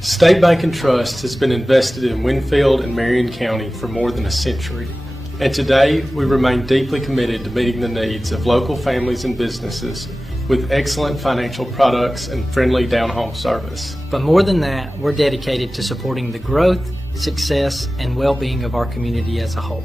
State Bank and Trust has been invested in Winfield and Marion County for more than a century, and today we remain deeply committed to meeting the needs of local families and businesses with excellent financial products and friendly down-home service. But more than that, we're dedicated to supporting the growth, success, and well-being of our community as a whole.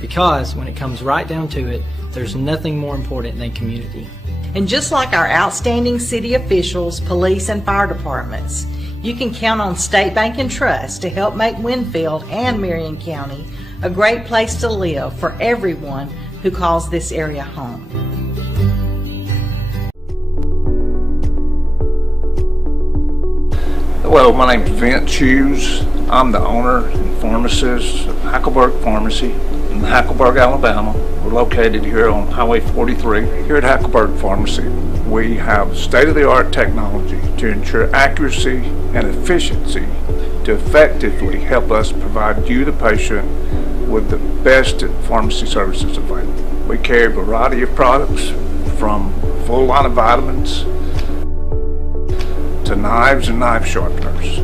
Because when it comes right down to it, there's nothing more important than community. And just like our outstanding city officials, police, and fire departments, you can count on State Bank and Trust to help make Winfield and Marion County a great place to live for everyone who calls this area home. Well, my name's Vince Hughes. I'm the owner and pharmacist of Hackleburg Pharmacy in Hackleburg, Alabama. We're located here on Highway 43. Here at Hackleburg Pharmacy, we have state-of-the-art technology to ensure accuracy and efficiency to effectively help us provide you, the patient, with the best pharmacy services available. We carry a variety of products from a full line of vitamins to knives and knife sharpeners.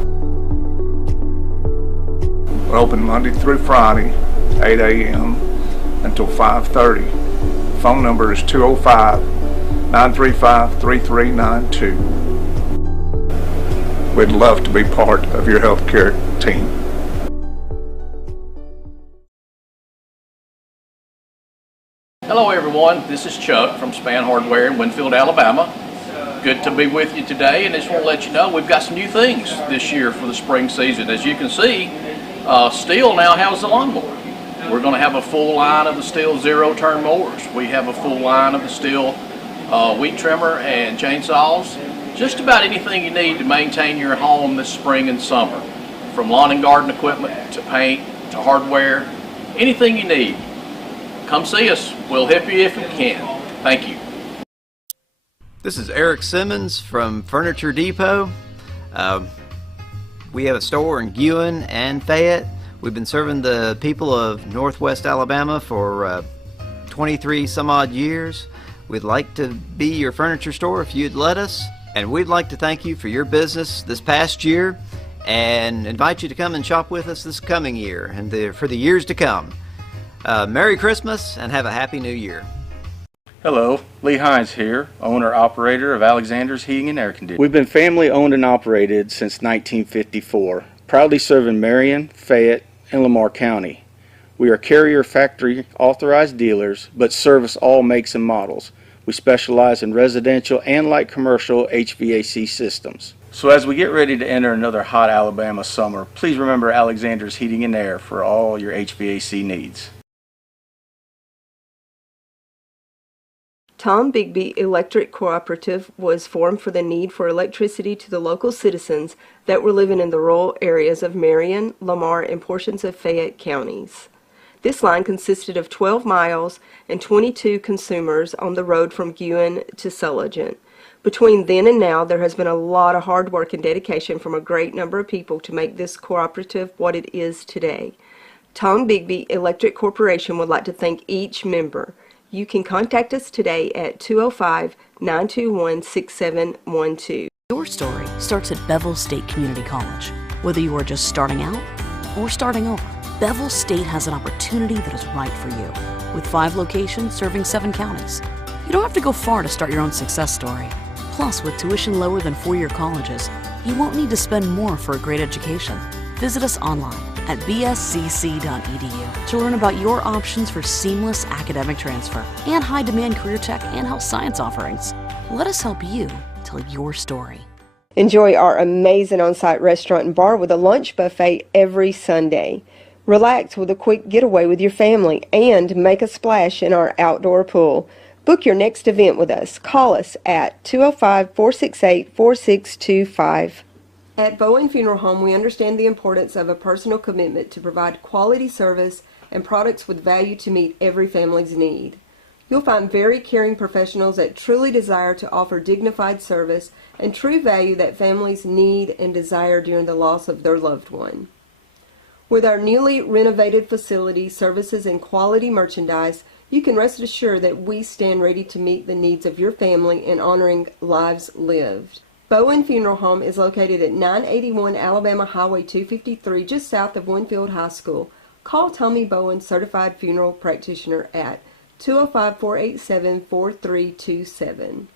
We're open Monday through Friday, 8 a.m. until 5:30. Phone number is 205-935-3392. We'd love to be part of your healthcare team. Hello everyone, this is Chuck from Spann Hardware in Winfield, Alabama. Good to be with you today, and I just want to let you know we've got some new things this year for the spring season. As you can see, Stihl now has the lawnmower. We're going to have a full line of the Stihl zero-turn mowers. We have a full line of the Stihl weed trimmer and chainsaws. Just about anything you need to maintain your home this spring and summer. From lawn and garden equipment to paint to hardware, anything you need. Come see us. We'll help you if we can. Thank you. This is Eric Simmons from Furniture Depot. We have a store in Bowen and Fayette. We've been serving the people of Northwest Alabama for 23 some odd years. We'd like to be your furniture store if you'd let us. And we'd like to thank you for your business this past year and invite you to come and shop with us this coming year and for the years to come. Merry Christmas and have a Happy New Year. Hello, Lee Hines here, owner-operator of Alexander's Heating and Air Conditioning. We've been family owned and operated since 1954, proudly serving Marion, Fayette, and Lamar County. We are carrier factory authorized dealers, but service all makes and models. We specialize in residential and light commercial HVAC systems. So as we get ready to enter another hot Alabama summer, please remember Alexander's Heating and Air for all your HVAC needs. Tom Bigby Electric Cooperative was formed for the need for electricity to the local citizens that were living in the rural areas of Marion, Lamar, and portions of Fayette counties. This line consisted of 12 miles and 22 consumers on the road from Bowen to Sulligent. Between then and now, there has been a lot of hard work and dedication from a great number of people to make this cooperative what it is today. Tom Bigby Electric Corporation would like to thank each member. You can contact us today at 205-921-6712. Your story starts at Bevel State Community College. Whether you are just starting out or starting over, Bevel State has an opportunity that is right for you. With 5 locations serving 7 counties. You don't have to go far to start your own success story. Plus, with tuition lower than 4-year colleges, you won't need to spend more for a great education. Visit us online at bscc.edu to learn about your options for seamless academic transfer and high-demand career tech and health science offerings. Let us help you tell your story. Enjoy our amazing on-site restaurant and bar with a lunch buffet every Sunday. Relax with a quick getaway with your family and make a splash in our outdoor pool. Book your next event with us. Call us at 205-468-4625. At Bowen Funeral Home, we understand the importance of a personal commitment to provide quality service and products with value to meet every family's need. You'll find very caring professionals that truly desire to offer dignified service and true value that families need and desire during the loss of their loved one. With our newly renovated facility, services, and quality merchandise, you can rest assured that we stand ready to meet the needs of your family in honoring lives lived. Bowen Funeral Home is located at 981 Alabama Highway 253, just south of Winfield High School. Call Tommy Bowen, Certified Funeral Practitioner, at 205-487-4327.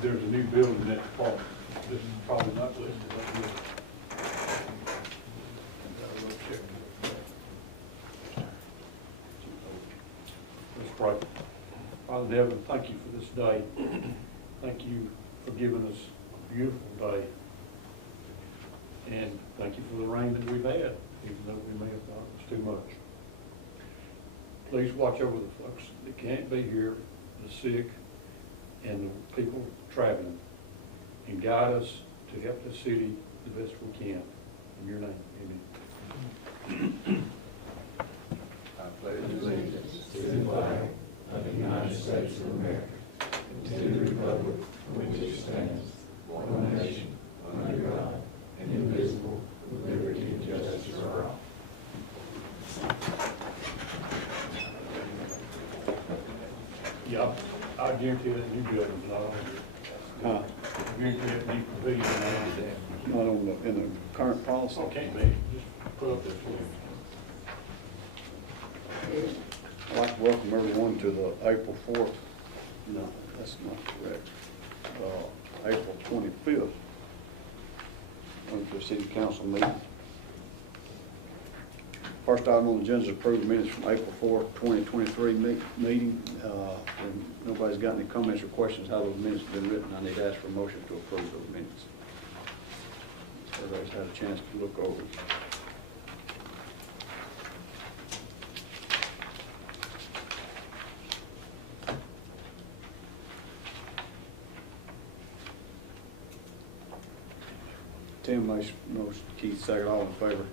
There's a new building at the park. This is probably not listed up here. Let's pray. Father in heaven, thank you for this day. Thank you for giving us a beautiful day. And thank you for the rain that we've had, even though we may have thought it was too much. Please watch over the folks that can't be here, the sick, and the people traveling, and guide us to help the city the best we can. In your name, amen. I pledge allegiance to the flag of the United States of America and to the republic for which it stands, one nation, under God, indivisible, with liberty and justice for all. Yeah, I guarantee that new building's not on here. I guarantee that new pavilion is not on there. Not on the, in the current policy. Oh, can't be. Just put up this one. I'd like to welcome everyone to the April 4th, no, that's not correct, April 25th, Winfield City Council meeting. First item on the agenda is approved minutes from April 4th, 2023 meeting. And nobody's got any comments or questions how those minutes have been written. I need to ask for a motion to approve those minutes. Everybody's had a chance to look over it. Tim makes motion, Keith second, all in favor.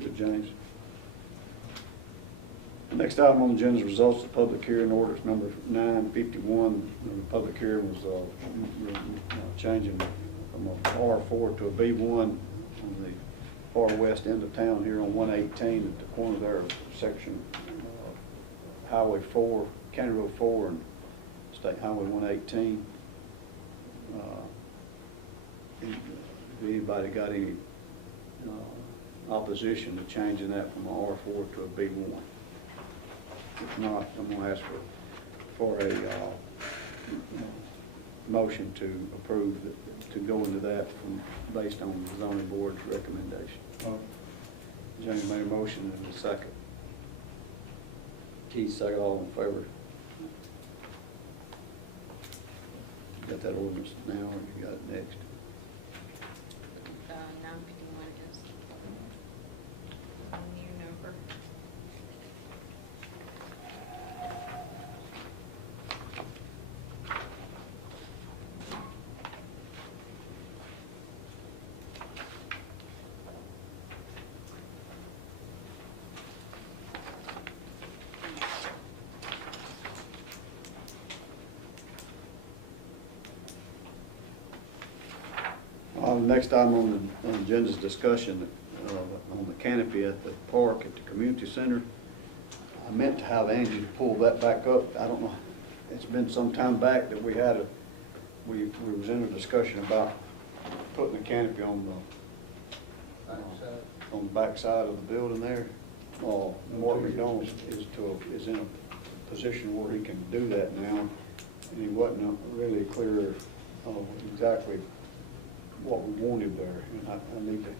Good, James. The next item on the agenda is results of public hearing orders number 951. The public hearing was changing from a R4 to a B1 on the far west end of town here on 118 at the corner there of section Highway 4, County Road 4 and State Highway 118. If anybody got any opposition to changing that from an R4 to a B1. If not, I'm going to ask for a motion to approve to go into that based on the zoning board's recommendation. James made a motion and a second. Keith second, all in favor. You got that ordinance now, or you got it next? 951 is a new number. Next item on the agenda is discussion on the canopy at the park at the community center. I meant to have Angie pull that back up. I don't know. it's been some time back that we had we was in a discussion about putting a canopy on the back side of the building there. Mark McDonald is in a position where he can do that now, and he wasn't really clear exactly what we wanted there. And I need to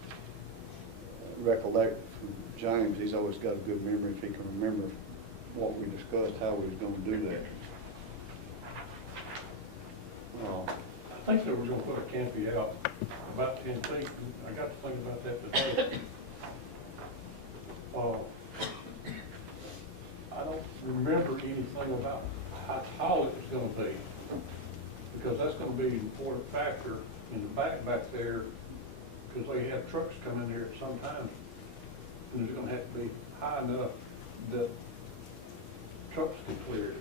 recollect from James. He's always got a good memory. If he can remember what we discussed, how we was going to do that. I think they were going to put a canopy out about 10 feet. I got to think about that today. I don't remember anything about how tall it was going to be, because that's going to be an important factor in the back there, because they have trucks come in there at some time, and it's going to have to be high enough that trucks can clear it.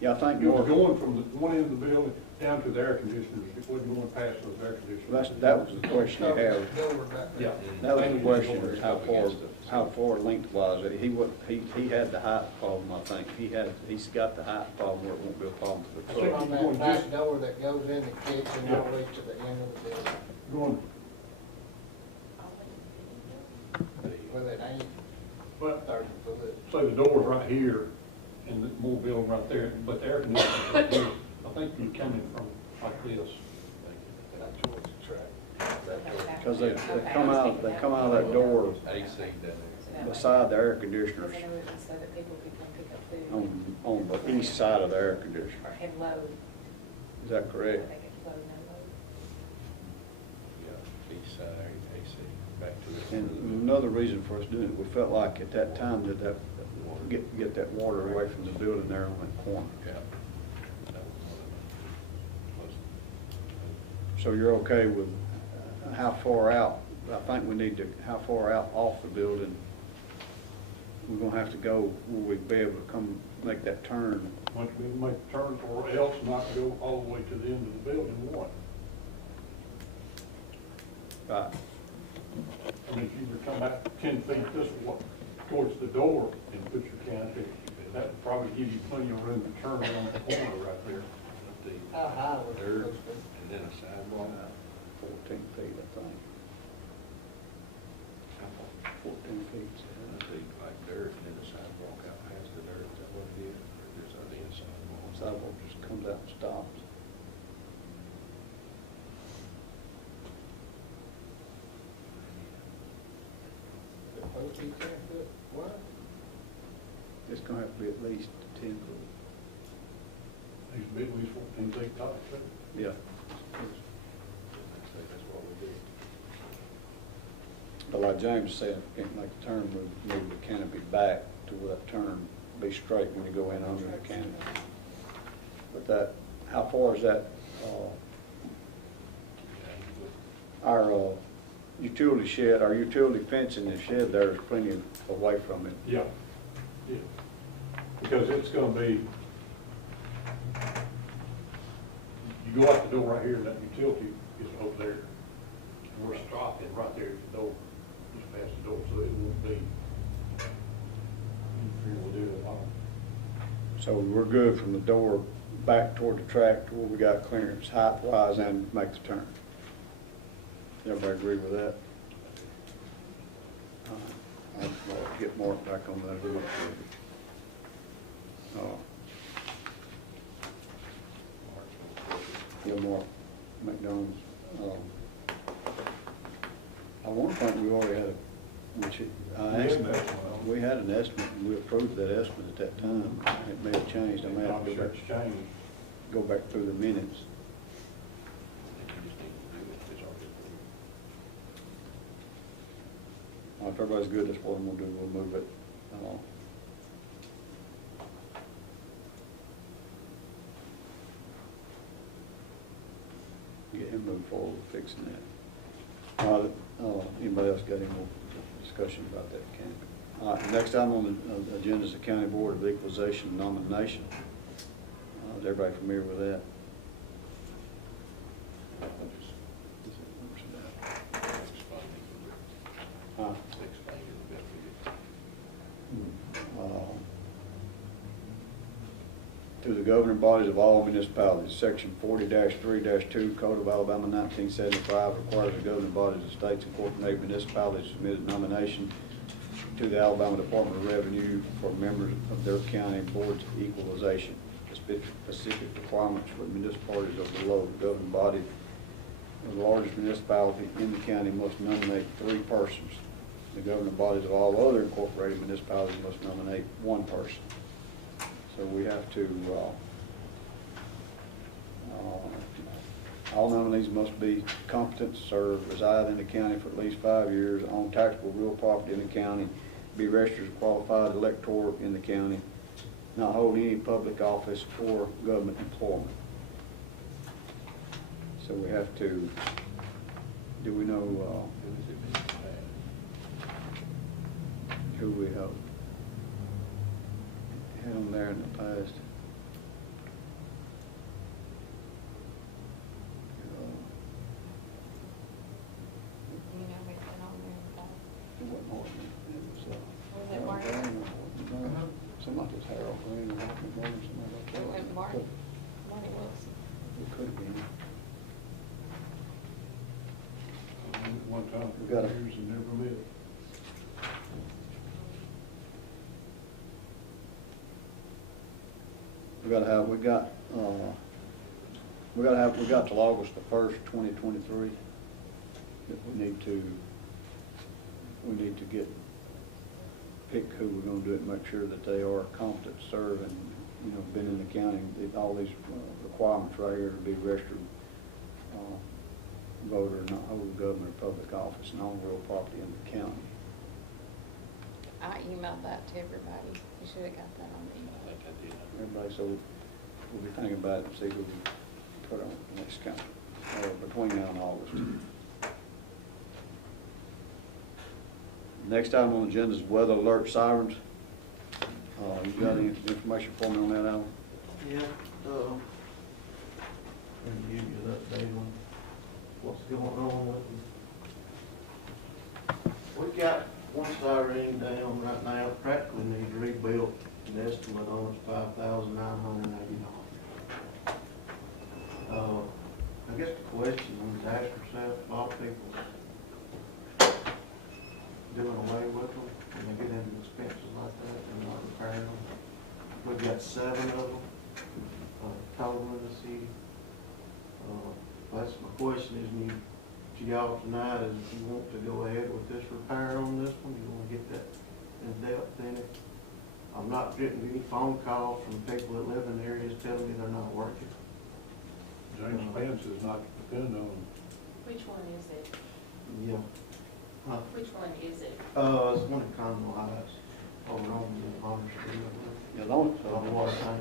Yeah, I think you were going from the one end of the building down to the air conditioners. It wasn't going past those air conditioners. That was the question you had. Yeah. That was the question, is how far lengthwise. He had the height problem, I think. He's got the height problem where it won't be a problem for the truck. On that back door that goes in the kitchen all the way to the end of the building. Going. Well, it ain't But 30 foot. say the door's right here and the more building right there, but the air conditioners right here. I think you're coming from like this. That's towards the track. Because they come out of that door beside the air conditioners So that people can come pick up food. on the east side of the air conditioner. Or have load. Is that correct? They can load, no load. Yeah, east side, AC, back to it. And another reason for us doing it, we felt like at that time that get that water away from the building there on that corner. Yeah. So you're okay with how far out? I think we need to, how far out off the building we're gonna have to go where we'd be able to come make that turn. Once we make the turn, or else not go all the way to the end of the building, one. Right. I mean, if you were to come back 10 feet this way towards the door and put your canopy, that would probably give you plenty of room to turn around the corner right there. How high was it There, supposed to be? and then a sidewalk. 14 feet, I think. 14 feet. I think like dirt and then a sidewalk out past the dirt. Is that what it is? Or just on the inside wall? Sidewalk just comes out and stops. It's supposed to be 10 foot wide? It's gonna have to be at least 10 foot. These be at least 14 feet tall, too. Yeah. That's what we do. But like James said, if we can't make the turn, move the canopy back to where that turn be straight when you go in under the canopy. But that, how far is that, our utility shed, our utility fence in the shed there is plenty away from it. Yeah. Yeah. Because it's going to be, you go out the door right here, and that utility is over there. And we're stopping right there at the door, just past the door, so it won't be, we'll do it alone. So we're good from the door back toward the track to where we got clearance height-wise and make the turn. Everybody agree with that? I'll get Mark back on that. Yeah, Mark McDonald. I want to think we already had we had an estimate, and we approved that estimate at that time. It may have changed. I may have to go back through the minutes. If everybody's good, that's what I'm gonna do. We'll move it. Get him moved forward with fixing that. Anybody else got any more discussion about that canopy? All right, next item on the agenda is the County Board of Equalization nomination. Is everybody familiar with that? Through the governing bodies of all municipalities. Section 40-3-2 Code of Alabama 1975 requires the governing bodies of states and incorporated municipalities to submit a nomination to the Alabama Department of Revenue for members of their county boards of equalization. The specific requirements for municipalities are below. The governing body of the largest municipality in the county must nominate 3 persons. The governing bodies of all other incorporated municipalities must nominate 1 person. So we have to, all nominees must be competent to serve, reside in the county for at least 5 years, own taxable real property in the county, be registered as a qualified elector in the county, not hold any public office or government employment. So we have to, do we know who we have had on there in the past? You know, we've been on there in the past. It wasn't Horton. It was, Was it Martin? Something like this, Harold Green or Martin Morgan, something like that. It went Martin, Marty Wilson. It could have been. One time, We got a- years and never lived. We got till August the 1st, 2023. That we need to pick who we're gonna do it and make sure that they are competent to serve and, you know, been in the county, all these requirements right here to be registered voter, not hold government or public office, and own real property in the county. I emailed that to everybody. You should have got that on the email. Everybody, so we'll be thinking about it and see who we put on the next council, between now and August. Next item on the agenda is weather alert sirens. You got any information for me on that, Alan? Yeah, and give you an update on what's going on with them. We got one siren down right now, practically needs rebuilt, an estimate on it's $5,980. I guess the question is to ask yourself, a lot of people doing away with them when they get into expenses like that and not repairing them. We've got 7 of them total in the city. That's my question is to y'all tonight is if you want to go ahead with this repair on this one, you want to get that in depth in it. I'm not getting any phone calls from people that live in areas telling me they're not working. James Spann says not to depend on them. Which one is it? Yeah. Which one is it? It's one of Conwell Heights, over on the Honor Street. Yeah, On the water tank.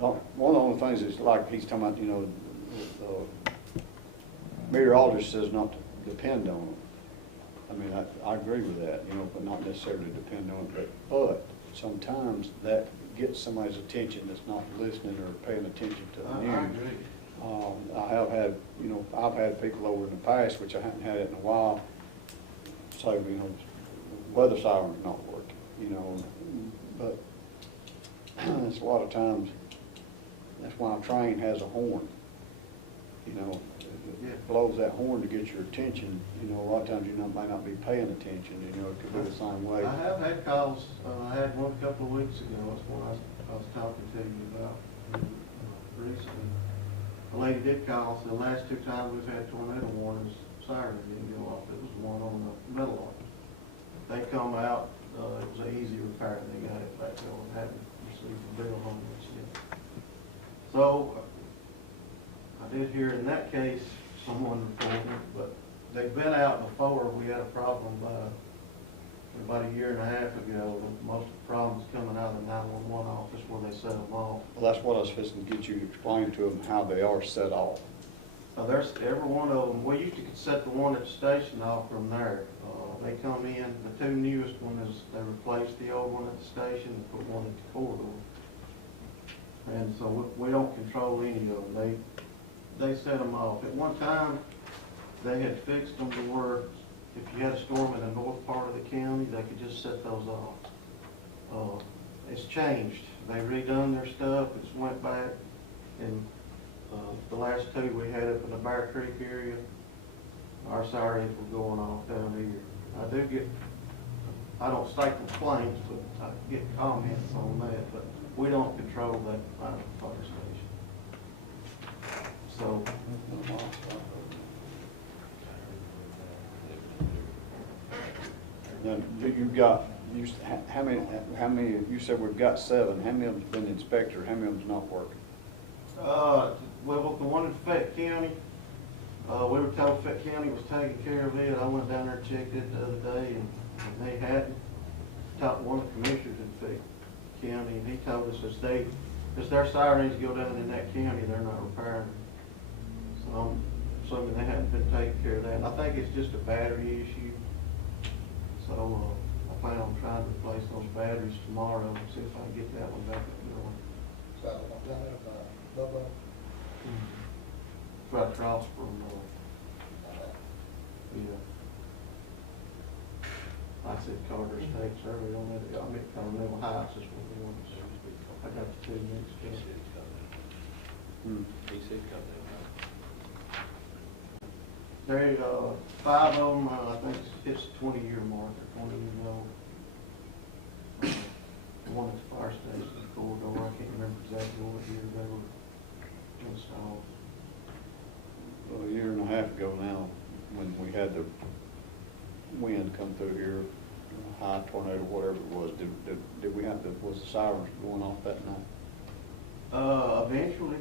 One of the only things is like he's talking about, you know, meteorologist says not to depend on them. I mean, I agree with that, you know, but not necessarily depend on it. But sometimes that gets somebody's attention that's not listening or paying attention to the news. I agree. I have had, you know, I've had people over in the past, which I haven't had it in a while, say, you know, weather siren's not working, you know, but it's a lot of times, that's why a train has a horn, you know, it blows that horn to get your attention, you know, a lot of times you might not be paying attention, you know, it could be the same way. I have had calls, I had one a couple of weeks ago, that's one I was talking to you about recently. The lady did call, so the last 2 times we've had tornado warnings, sirens didn't go off, it was one on the middle one. They come out, it was an easy repair, they got it back on, hadn't received a bill on it yet. So, I did hear in that case, someone reported, but they've been out before, we had a problem about a year and a half ago, with most of the problems coming out of the 911 office where they set them off. Well, that's what I was fixing to get you to explain to them, how they are set off. There's every one of them. We used to set the one at the station off from there. They come in, the 2 newest ones, they replaced the old one at the station and put one at the corridor. And so we don't control any of them. They set them off. At one time, they had fixed them to where if you had a storm in the north part of the county, they could just set those off. it's changed. They redone their stuff, it's went back, and the last two we had up in the Bear Creek area, our sirens were going off down here. I don't state complaints, but I get comments on that, but we don't control that fire station. So, now, you've got, how many, you said we've got 7, how many of them's been inspected, how many of them's not working? well, the one in Fayette County, we were told Fayette County was taking care of it. I went down there and checked it the other day, and they hadn't. Talked to one of the commissioners in Fayette County, and he told us as their sirens go down in that county, they're not repairing them. So I'm assuming they haven't been taking care of that. And I think it's just a battery issue. So I plan on trying to replace those batteries tomorrow and see if I can get that one back up going. So, down there by Bubba. Right across from, I said Carter Estates earlier on that. I meant Carmel Heights is one of the ones. I got the 2 next to it. They, 5 of them, I think it's 20-year mark, or 20 years old. The one at the fire station, corridor, I can't remember exactly what year they were installed. Well, a year and a half ago now, when we had the wind come through here, high tornado, whatever it was, did we have was the sirens going off that night? Eventually,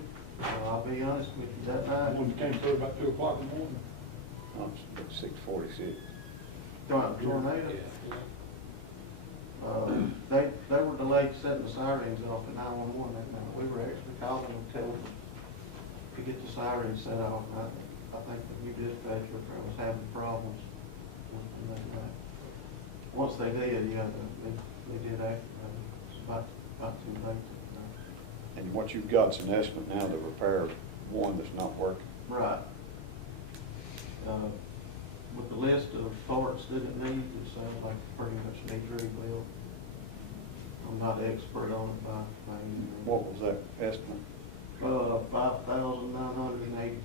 I'll be honest with you, that night. When you came through about 2 o'clock in the morning. Oh, it's 6:46. Tornado? They were delayed setting the sirens off at 911 that night. We were actually calling them to tell them to get the sirens set off. And I think the new dispatcher was having problems with them that night. Once they did, yeah, they did act. It's about too late. And what you've got is an estimate now to repair one that's not working. Right. With the list of parts that it needs, it sounds like it pretty much needs rebuilt. I'm not an expert on it by any means. What was that estimate? $5,980.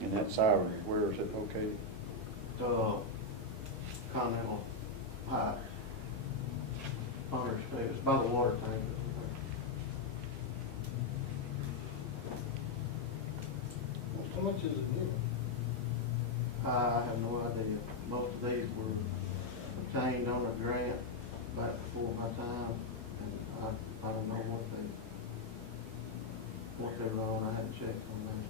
And that siren, where is it located? Continental Heights. Hunter's Street. It's by the water tank. How much is it new? I have no idea. Most of these were obtained on a grant back before my time, and I don't know what they were on. I hadn't checked on that.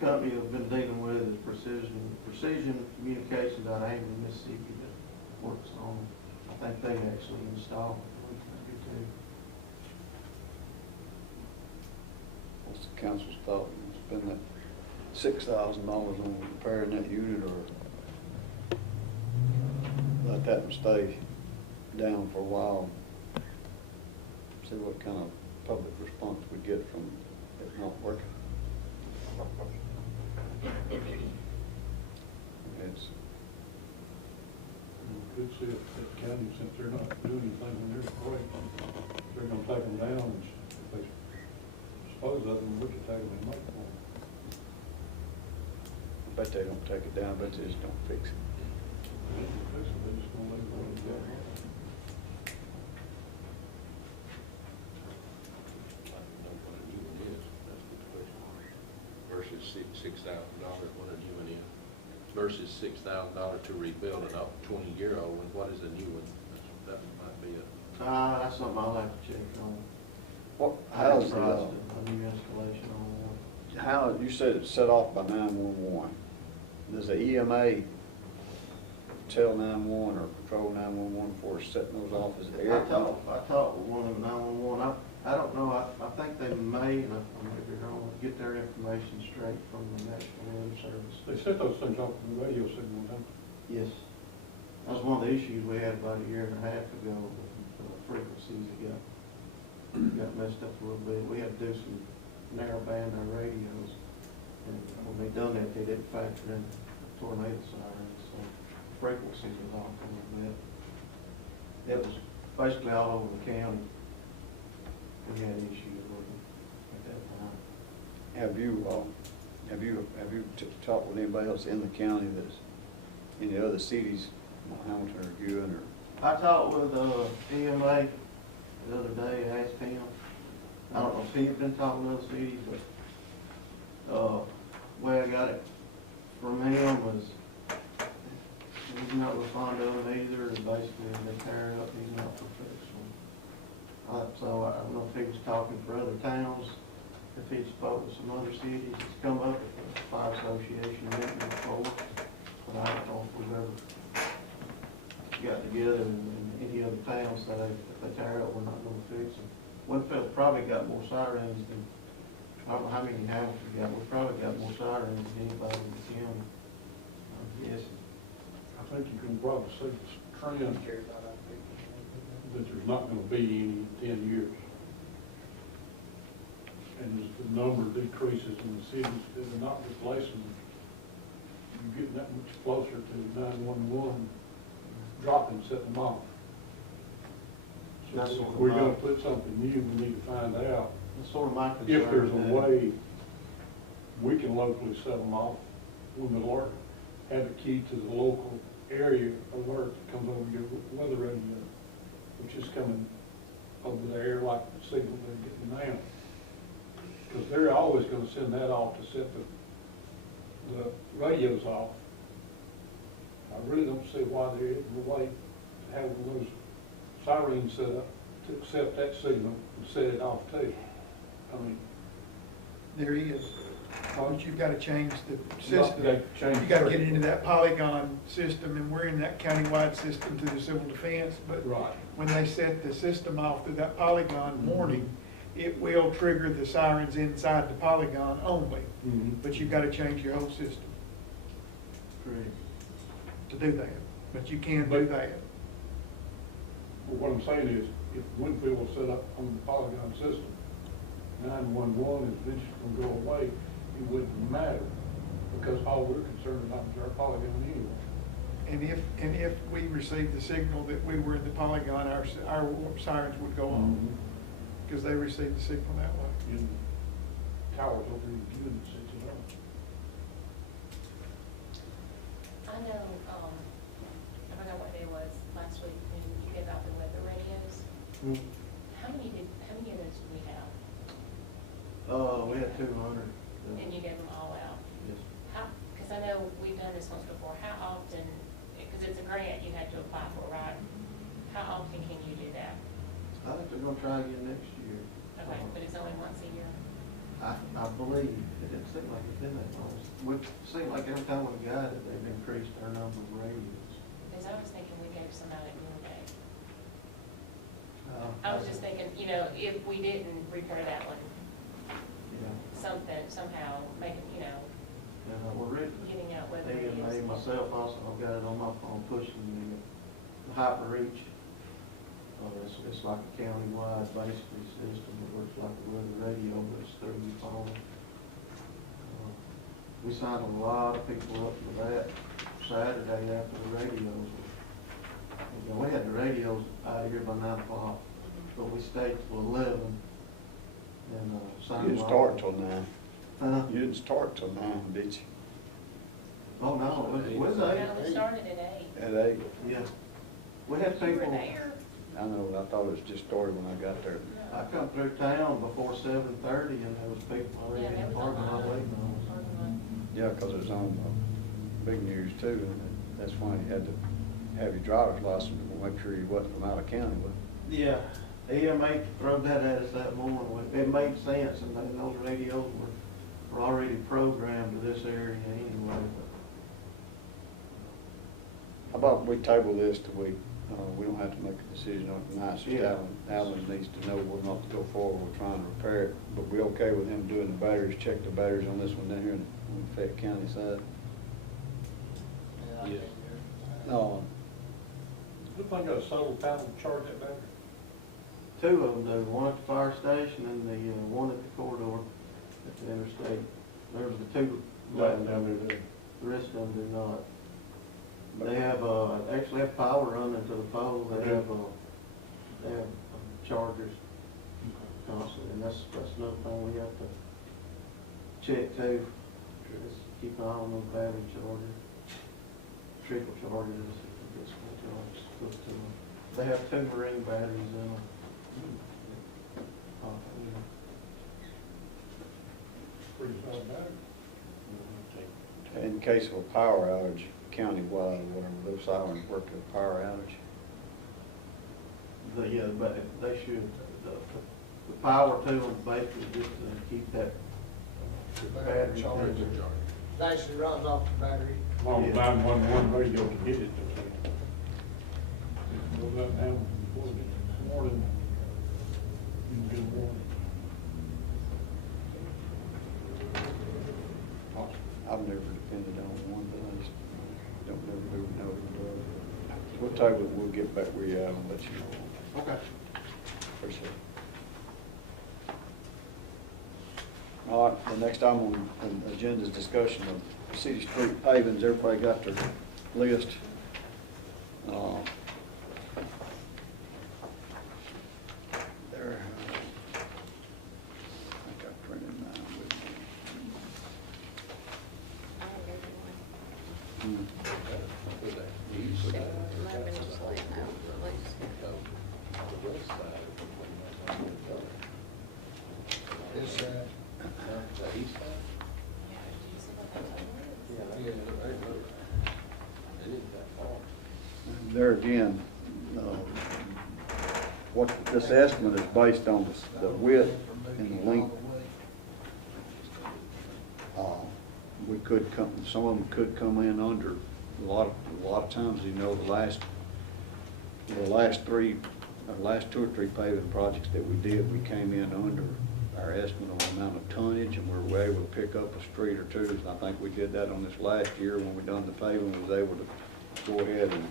The company I've been dealing with is Precision Communications out of Angleton, Mississippi, that works on them. I think they actually installed it. What's the council's thought? Spend that $6,000 on repairing that unit, or let that one stay down for a while, see what kind of public response we get from it not working. It's Could see if the county, since they're not doing anything when they're great, they're gonna take them down, and if they dispose of them, we could take them and make them. I bet they don't take it down, but they just don't fix it. They just gonna leave it where it's at. Versus $6,000, what a new one is, versus $6,000 to rebuild an up 20-year-old, and what is a new one? That might be a. That's something I'll have to check on. How's a new installation on one? How, you said it's set off by 911. Does the EMA tell 911 or control 911 for setting those off? Is it I talked with one of them 911. I don't know. I think they may, and I may be wrong, get their information straight from the National Weather Service. They set those things off the radio signal, don't they? Yes. That was one of the issues we had about a year and a half ago with the frequencies that got messed up a little bit. We had to do some narrow band on radios. And when they done that, they didn't factor in tornado sirens, so frequencies was off a little bit. It was basically all over the county. we had issues with them at that time. Have you talked with anybody else in the county that's, any other cities, Hamilton or Ewan or? I talked with EMA the other day, asked him. I don't know if he's been talking to other cities, but way I got it from him was he's not real fond of them either. And basically, they tear it up. He's not professional. So I don't know if he was talking for other towns, if he spoke with some other cities. It's come up at the fire association meeting before, but I don't know if we've ever got together in any other towns that if they tear up, we're not going to fix them. Winfield probably got more sirens than, I don't know how many Hamilton got. We've probably got more sirens than anybody in the county. Yes. I think you can probably see the trend that there's not going to be any in 10 years. And as the number decreases in the cities that are not replacing, you're getting that much closer to 911 dropping, set them off. So That's if sort of we're my- going to put something new, we need to find out That's sort of my concern. if there's a that- way we can locally set them off when the alert, have a key to the local area alert that comes over your weather radio, which is coming over the air like the signal they're getting now. Because they're always going to send that off to set the radios off. I really don't see why there isn't a way to have those sirens set up to accept that signal and set it off too. I mean, There is, but you've got to change the system. got to change You got to the get into that polygon system, and we're in that countywide system through the civil defense, but right. when they set the system off through that polygon warning, it will trigger the sirens inside the polygon only, but you've got to change your whole system Correct. to do that, but you can do that. Well, what I'm saying is, if Winfield was set up on the polygon system, 911 is eventually going to go away, it wouldn't matter, because all we're concerned about is our polygon anyway. And if we received the signal that we were in the polygon, our sirens would go on, because they received the signal that way. And towers over in Bowen sets it up. I know, I forgot what day it was last week when you gave out the weather radios. How many of those did we have? We had 200. And you gave them all out? Yes. Because I know we've done this once before, how often, because it's a grant you had to apply for, right? How often can you do that? I think they're gonna try again next year. Okay, but it's only once a year? I believe, it didn't seem like it's been that long. It seemed like every time we got it, they've increased our number of radios. Because I was thinking we gave some out at your day. I was just thinking, you know, if we didn't repair that one, somehow making, you know, We're ready. getting out weather And radios. myself also, I've got it on my phone pushing the hyper reach. It's like a county-wide basically system that works like a weather radio, but it's through your phone. We signed a lot of people up for that Saturday after the radios. We had the radios out of here by 9 o'clock, but we stayed till 11. And signed You didn't them start all. till 9. You didn't start till 9, did you? Oh, no, it was 8. No, we started at 8. At 8? Yeah. We had You were people. there? I know, I thought it was just started when I got there. I come through town before 7:30 and there was people already in the parking lot waiting on us. Yeah, because it was on big news too, and that's why you had to have your driver's license to make sure you wasn't from out of county. Yeah, EMA threw that at us that morning. It made sense, and those radios were already programmed to this area anyway. How about we table this till we don't have to make a decision on it tonight, it's just Yeah. Alan needs to know we're not to go forward, we're trying to repair it, but we okay with him doing the batteries, check the batteries on this one down here on the Fayette County side? Yes. No. Look like I got a solar panel to charge that battery. 2 of them do, one at the fire station and the one at the corridor at the interstate. There's the 2 left over there. The rest of them do not. They have, actually have power running to the pole. They have chargers another thing we have to check too. Just keep an eye on those battery chargers, trickle chargers, if it's full charge, close to them. They have 2 marine batteries in them. Pretty solid battery. In case of a power outage, countywide or whatever, those sirens work at a power outage. Yeah, but they should, the power to them basically just to keep that battery charged. It actually runs off the battery. Long as 911 radio can hit it. Go that down before the morning. You can get a warning. I've never depended on one, but I just don't never do know it. We'll tell you, we'll get back where you're at and let you know. Okay. Appreciate it. All right, the next item on the agenda is discussion of city street pavings. Everybody got their list. There. I think I printed mine with There again, what this estimate is based on is the width and the length. We could come, some of them could come in under a lot of times. You know, the last 2 or 3 paving projects that we did, we came in under our estimate on the amount of tonnage, and we were able to pick up a street or two. And I think we did that on this last year when we done the paving. We was able to go ahead and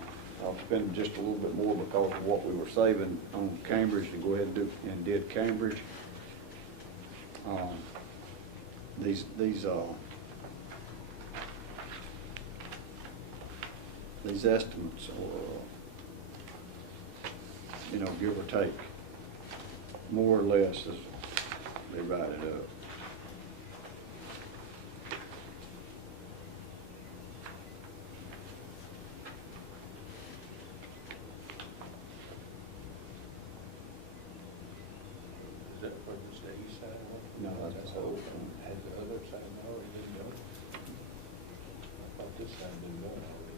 spend just a little bit more because of what we were saving on Cambridge, to go ahead and did Cambridge. These estimates are, give or take, more or less as they write it up. Is that for the east side? No, that's the whole thing. Has the other side already been done? I thought this side had been done already.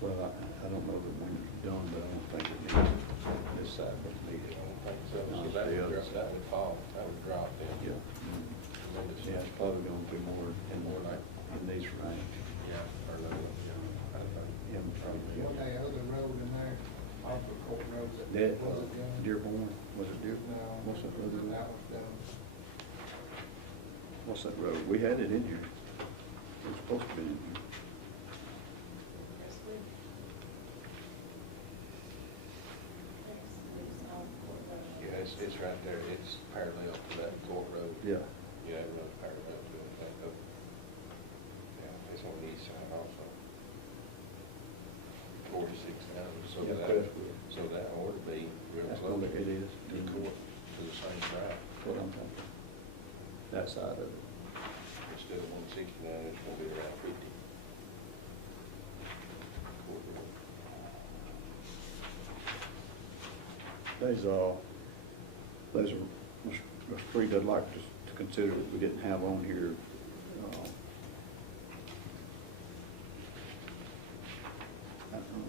Well, I don't know that when it's done, but I don't think it needs this side, but it needs. I don't think so. No, So it's that the would other drop, side. that would fall, that would drop then. Yeah. Yeah, it's probably going to be more like in these range. Yeah, or lower, yeah. I think. Yeah, probably. One day other road in there, off the court road. That, Was it done? Dearborn, was it Dearborn? No. What's that other road? That was done. What's that road? We had it in here. It was supposed to be in here. Yeah, it's right there, it's parallel to that court road. Yeah. Yeah, it runs parallel to it, I think. Yeah, it's on the east side also. 46,000, so Yeah, that, Crestwood. so that ought to be real That's close. what it is. To the court, to the same track. That's what I'm thinking. That side of it. Instead of 169, it's gonna be around 50. Court road. There's a street I'd like to consider that we didn't have on here. I don't know,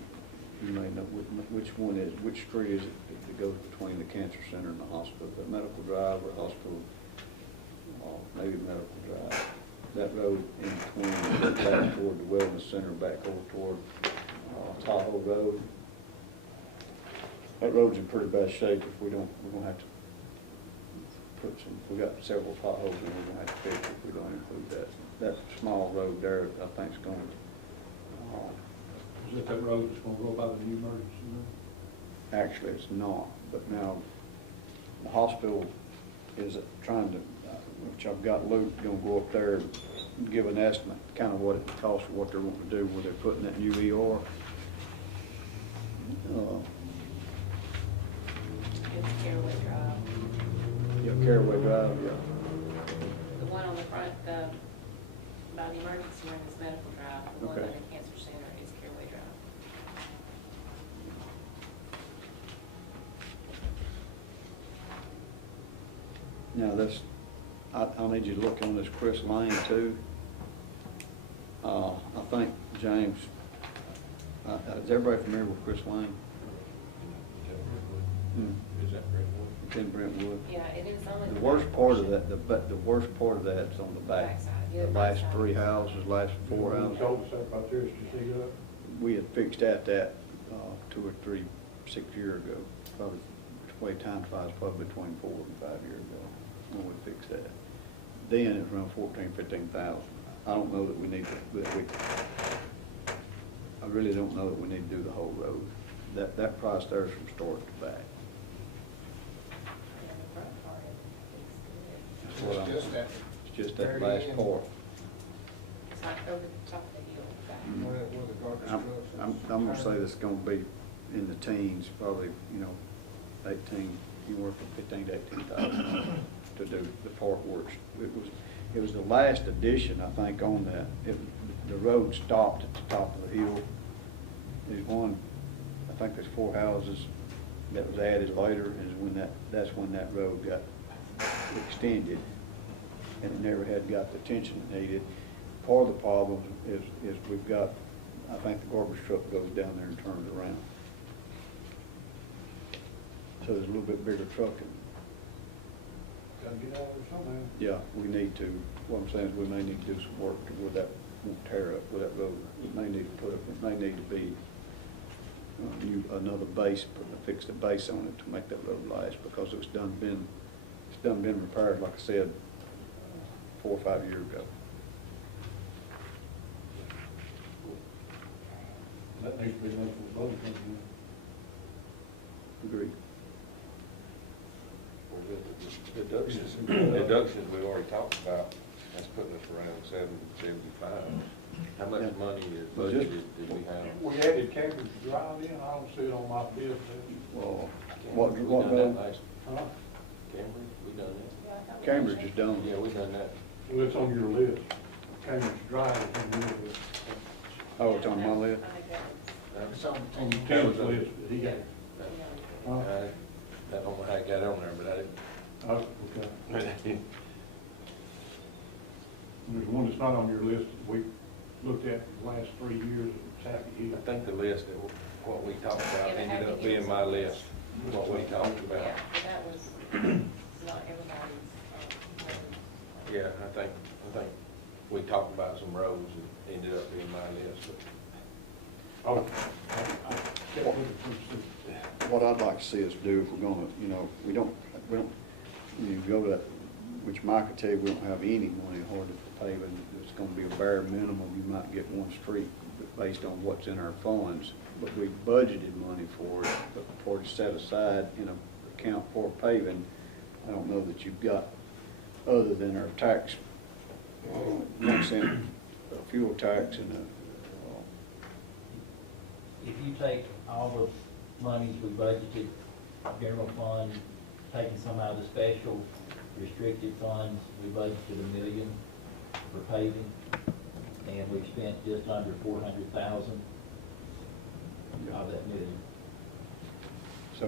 you may know which street is it that goes between the cancer center and the hospital, the Medical Drive or hospital, maybe Medical Drive. That road in between, back toward the Wellness Center, back over toward Tahoe Road. That road's in pretty bad shape. If we don't, we're gonna have to put some, we got several potholes and we're gonna have to fix it if we don't include that. That small road there, I think is going Is that road that's gonna go by the new emergency room? actually it's not, but now the hospital is trying to, which I've got Luke gonna go up there and give an estimate, kind of what it costs for what they're wanting to do when they're putting that new ER. It's Caraway Drive. Yeah, Caraway Drive, yeah. The one on the front, by the emergency room is Medical Drive. The one by Okay. the cancer center is Caraway Drive. Now, this, I need you to look on this Chris Lane too. I think James, is everybody familiar with Chris Lane? Is that Brentwood? It's in Brentwood. Yeah, it is only. The worst part of that, the worst part of that is on the back. Backside, The yeah, last backside. 3 houses, last 4 houses. Cul-de-sac right there, did you see that? We had fixed that 2 or 3, 6 years ago. Probably, the way time flies, probably between 4 and 5 years ago when we fixed that. Then it was around 14,000, 15,000. I don't know that we need to, I really don't know that we need to do the whole road. That price there is from start to back. Yeah, the front part is That's what I'm- It's just that It's just that very last end. part. It's like over the top of the hill back. Where the garbage trucks. I'm gonna say this is gonna be in the teens, probably, 18, anywhere from 15 to 18,000 to do the part where it was the last addition, I think, on that. The road stopped at the top of the hill. There's one, I think there's 4 houses that was added later, that's when that road got extended, and it never had got the attention it needed. Part of the problem is we've got, I think the garbage truck goes down there and turns around. So there's a little bit bigger trucking. Gotta get out of there somehow. Yeah, we need to, what I'm saying is we may need to do some work to where that won't tear up, where that road, it may need to be another base, fix the base on it to make that road last, because it's done been repaired, like I said, 4 or 5 years ago. That needs to be done for the boat company. Agreed. Deductions we've already talked about, that's putting us around 775. How much money is budgeted did we have? We added Cambridge Drive in, I don't see it on my bid. Well, We what done that road? last, Huh? Cambridge, we done that? Cambridge is done. Yeah, we done that. Well, it's on your list. Cambridge Drive is on your list. Oh, it's on my list? It's on On the Tim's list, he got it. Huh? I don't know how it got on there, but I didn't. Oh, okay. There's one that's not on your list that we looked at the last 3 years at Happy Hill. I think the list that what we talked about ended up being my list, what we talked about. Yeah, but that was not everybody's. Yeah, I think we talked about some roads and ended up being my list. Oh, I kept looking through. What I'd like to see us do, if we're gonna, we don't, go to, which Mike could tell you, we don't have any money hardly for paving. It's gonna be a bare minimum. You might get one street based on what's in our funds, but we budgeted money for it, but for it set aside in an account for paving. I don't know that you've got, other than our tax, 1 fuel tax and If you take all the monies we budgeted, general fund, taking some out of the special restricted funds, we budgeted $1 million for paving, and we've spent just under 400,000 out of that $1 million. so,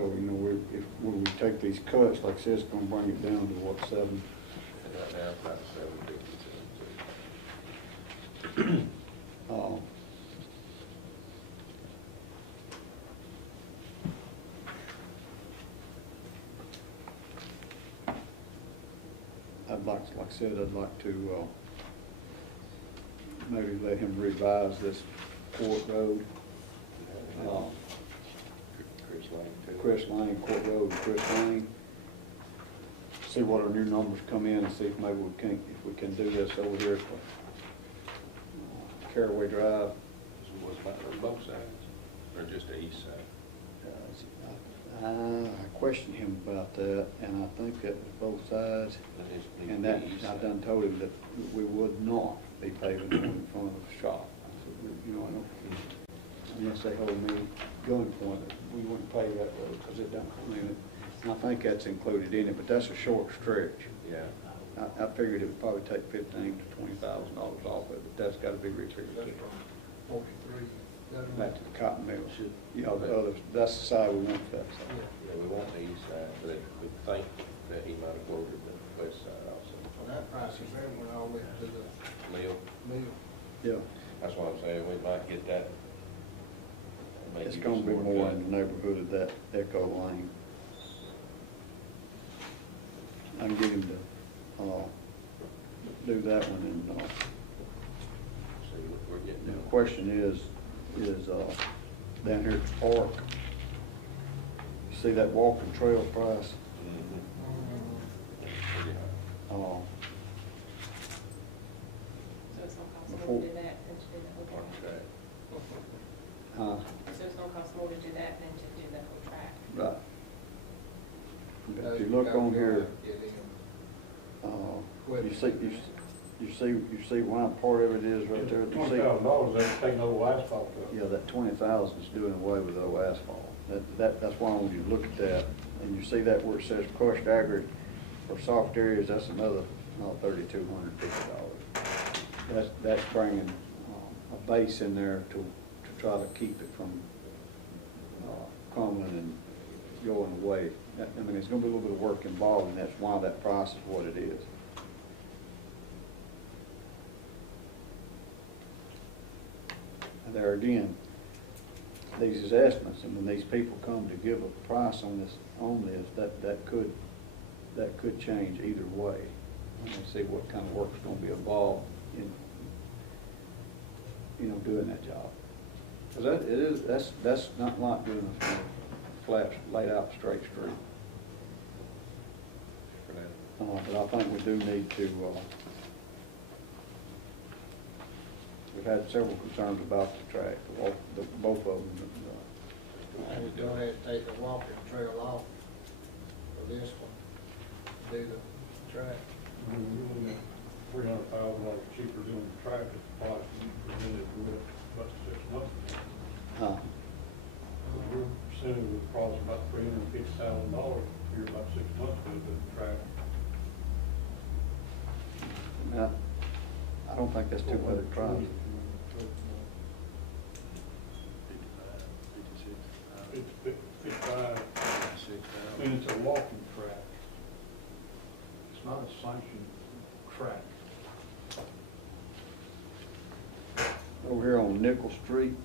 if we take these cuts, like I said, it's gonna bring it down to what, 7? Right now, it's about 750. Like I said, I'd like to, maybe let him revise this Court Road. Chris Lane, Court Road, and Chris Lane. See what our new numbers come in and see if maybe if we can do this over here at Caraway Drive. Was about both sides, or just the east side? I questioned him about that, and I think that was both sides. And that, I done told him that we would not be paving in front of the shop. I said, unless they hold me gunpoint, we wouldn't pave that road, because it don't, I think that's included in it, but that's a short stretch. Yeah. I figured it would probably take $15,000 to $20,000 off of it, but that's gotta be repaired That's too. from 43. Back to the cotton mill. You know, the other, that's the side we want that side. Yeah, we want the east side, but we think that he might have quoted the west side also. So that price is there when all the way to the Mill. mill. Yeah. That's what I'm saying, we might get that. Maybe It's gonna be some more cut. in the neighborhood of that Echo Lane. I can get him to, do that one and, See what we're getting. the question is, down here at the park, you see that walking trail price? So it's gonna cost more to do that than to do the whole track? So it's gonna cost more to do that than to do the whole track? Right. If you look on here, you see one part of it is right there. $20,000, they take no asphalt up. Yeah, that 20,000 is doing away with no asphalt. That's why I want you to look at that, and you see that where it says crushed aggregate for soft areas, that's another, $3,250. That's bringing a base in there to try to keep it from crumbling and going away. I mean, it's gonna be a little bit of work involved, and that's why that price is what it is. And there again, these is estimates, and when these people come to give a price on this, that could change either way. And see what kind of work's gonna be involved in, doing that job. Because that's not like doing a flat, laid out straight street. But I think we do need to, we've had several concerns about the track, both of them. We're gonna have to take the walking trail off for this one, do the track. $300,000 cheaper doing the track if the price we presented with about 6 months ago. We're assuming it would cost about $350,000 here about 6 months ago to do the track. Now, I don't think that's too bad a price. 55. And it's a walking track. It's not a sanctioned track. Over here on Nickel Street,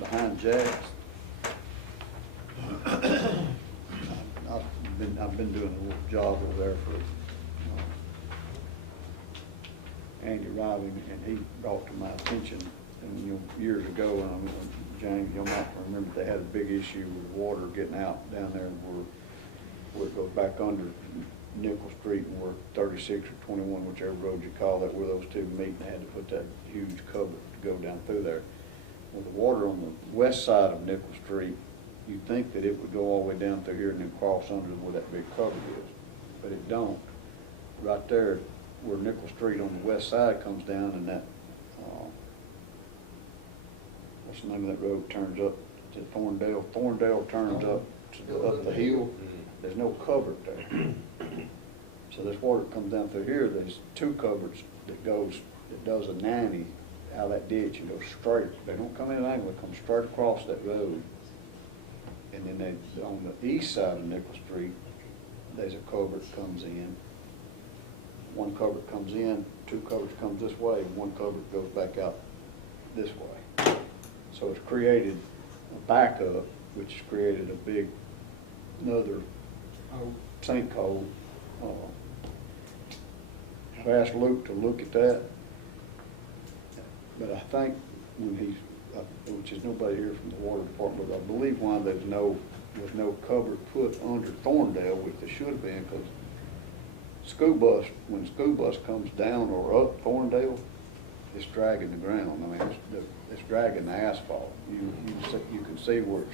behind Jack's, I've been doing a little job over there for Andy Riley, and he brought to my attention, and years ago, when James, you might remember, they had a big issue with water getting out down there where it goes back under Nickel Street and where 36 or 21, whichever road you call that, where those two meet, and they had to put that huge culvert to go down through there. Well, the water on the west side of Nickel Street, you'd think that it would go all the way down through here and then cross under where that big culvert is, but it don't. Right there, where Nickel Street on the west side comes down, and that, what's the name of that road, turns up to Thorndale? Thorndale turns up the hill. There's no culvert there. So this water comes down through here, there's two culverts that does a 90 out of that ditch and goes straight. They don't come in an angle, they come straight across that road. And then on the east side of Nickel Street, there's a culvert that comes in. One culvert comes in, two culverts comes this way, and one culvert goes back out this way. So it's created a backup, which has created another sinkhole. I've asked Luke to look at that, but I think when which is nobody here from the water department, but I believe why there's no cover put under Thorndale, which there should have been, because when the school bus comes down or up Thorndale, it's dragging the ground. I mean, it's dragging the asphalt. You can see where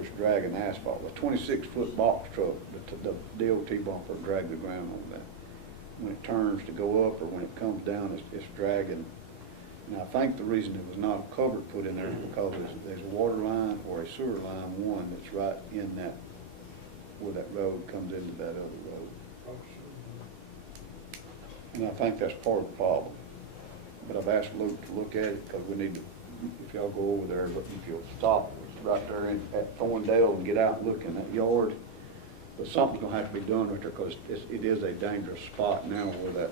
it's dragging the asphalt. The 26-foot box truck, the DOT bumper dragged the ground on that. When it turns to go up or when it comes down, it's dragging And I think the reason it was not a culvert put in there is because there's a water line or a sewer line, one that's right in that, where that road comes into that other road. And I think that's part of the problem. But I've asked Luke to look at it, because we need to, if y'all go over there, but if you'll stop right there at Thorndale and get out and look in that yard, but something's gonna have to be done right there, because it is a dangerous spot now where that,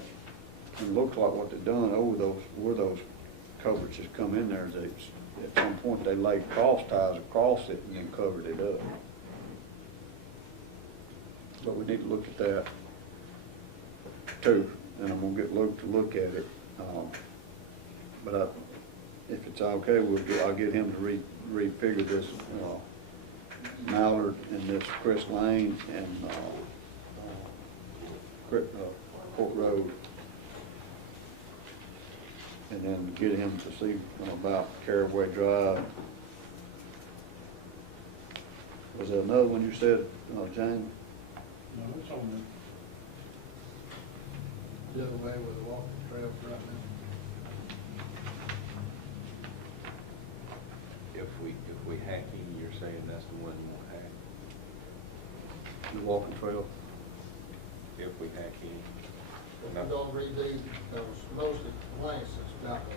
and it looks like what they've done over those, where those culverts has come in there, is at some point they laid cross ties across it and then covered it up. But we need to look at that too, and I'm gonna get Luke to look at it. But if it's okay, I'll get him to refigure this Mallard and this Chris Lane and Court Road, and then get him to see about Caraway Drive. Was there another one you said, Jane? No, it's on The other way with the walking trails right now. If we hack him, you're saying that's the one you want hacked? The walking trail? If we hack him. If we're gonna read these, those mostly complaints, it's about the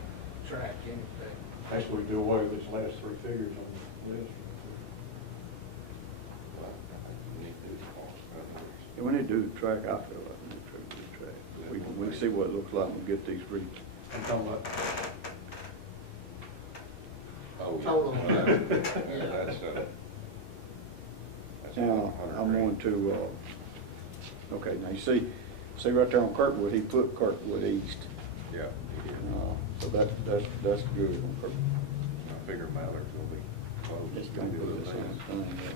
track anything. Actually, do away with this last three figures on the list. Yeah, we need to do the track. I feel like we need to do the track. We can see what it looks like and get these reads. I'm talking about. Oh, yeah. Total. Yeah, that's Now, I'm going to, okay, now you see right there on Kirkwood, he put Kirkwood East. Yeah, he did. So that's good on Kirkwood. I figure Mallard's gonna be close. It's gonna be the same thing, yeah.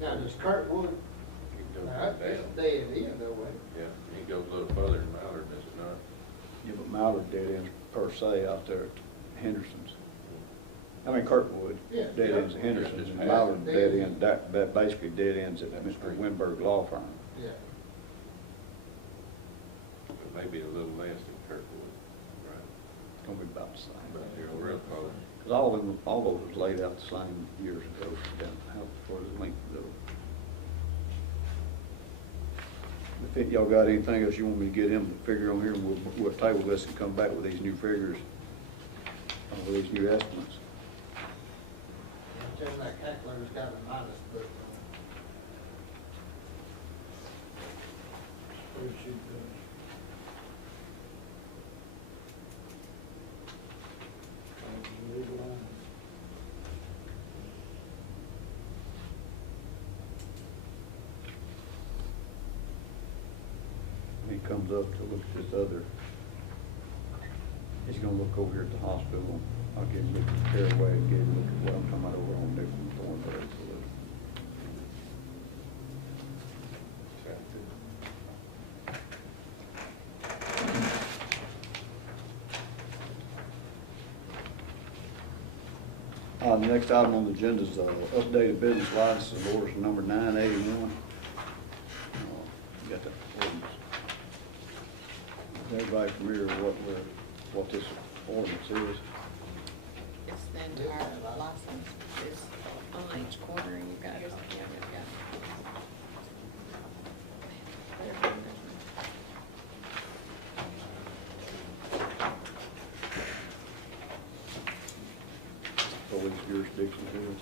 Now, does Kirkwood, that's dead end though, ain't it? Yeah, he goes a little further than Mallard, does it not? Yeah, but Mallard dead ends per se out there at Henderson's. I mean Kirkwood, Yeah. dead ends at Henderson's, and Mallard dead end, that basically dead ends at Mr. Winberg Law Firm. Yeah. But maybe a little less than Kirkwood, right? It's gonna be about the same. But you're real close. Because all those was laid out the same years ago, down how far the length of those. If y'all got anything else you want me to get him to figure on here, we'll table this and come back with these new figures, with these new estimates. Tell that calculator's got a minus put on it. Spreadsheet does. When he comes up to look at this other, he's gonna look over here at the hospital. I'll get him to look at Caraway and get him to look at what I'm talking about over on Nickel and Thornberry. The next item on the agenda is updated business license and orders number 981. You got that ordinance. Is everybody familiar with what this ordinance is? It's the entire license, is on each corner, and you've got, yeah, you've got. Police jurisdiction here.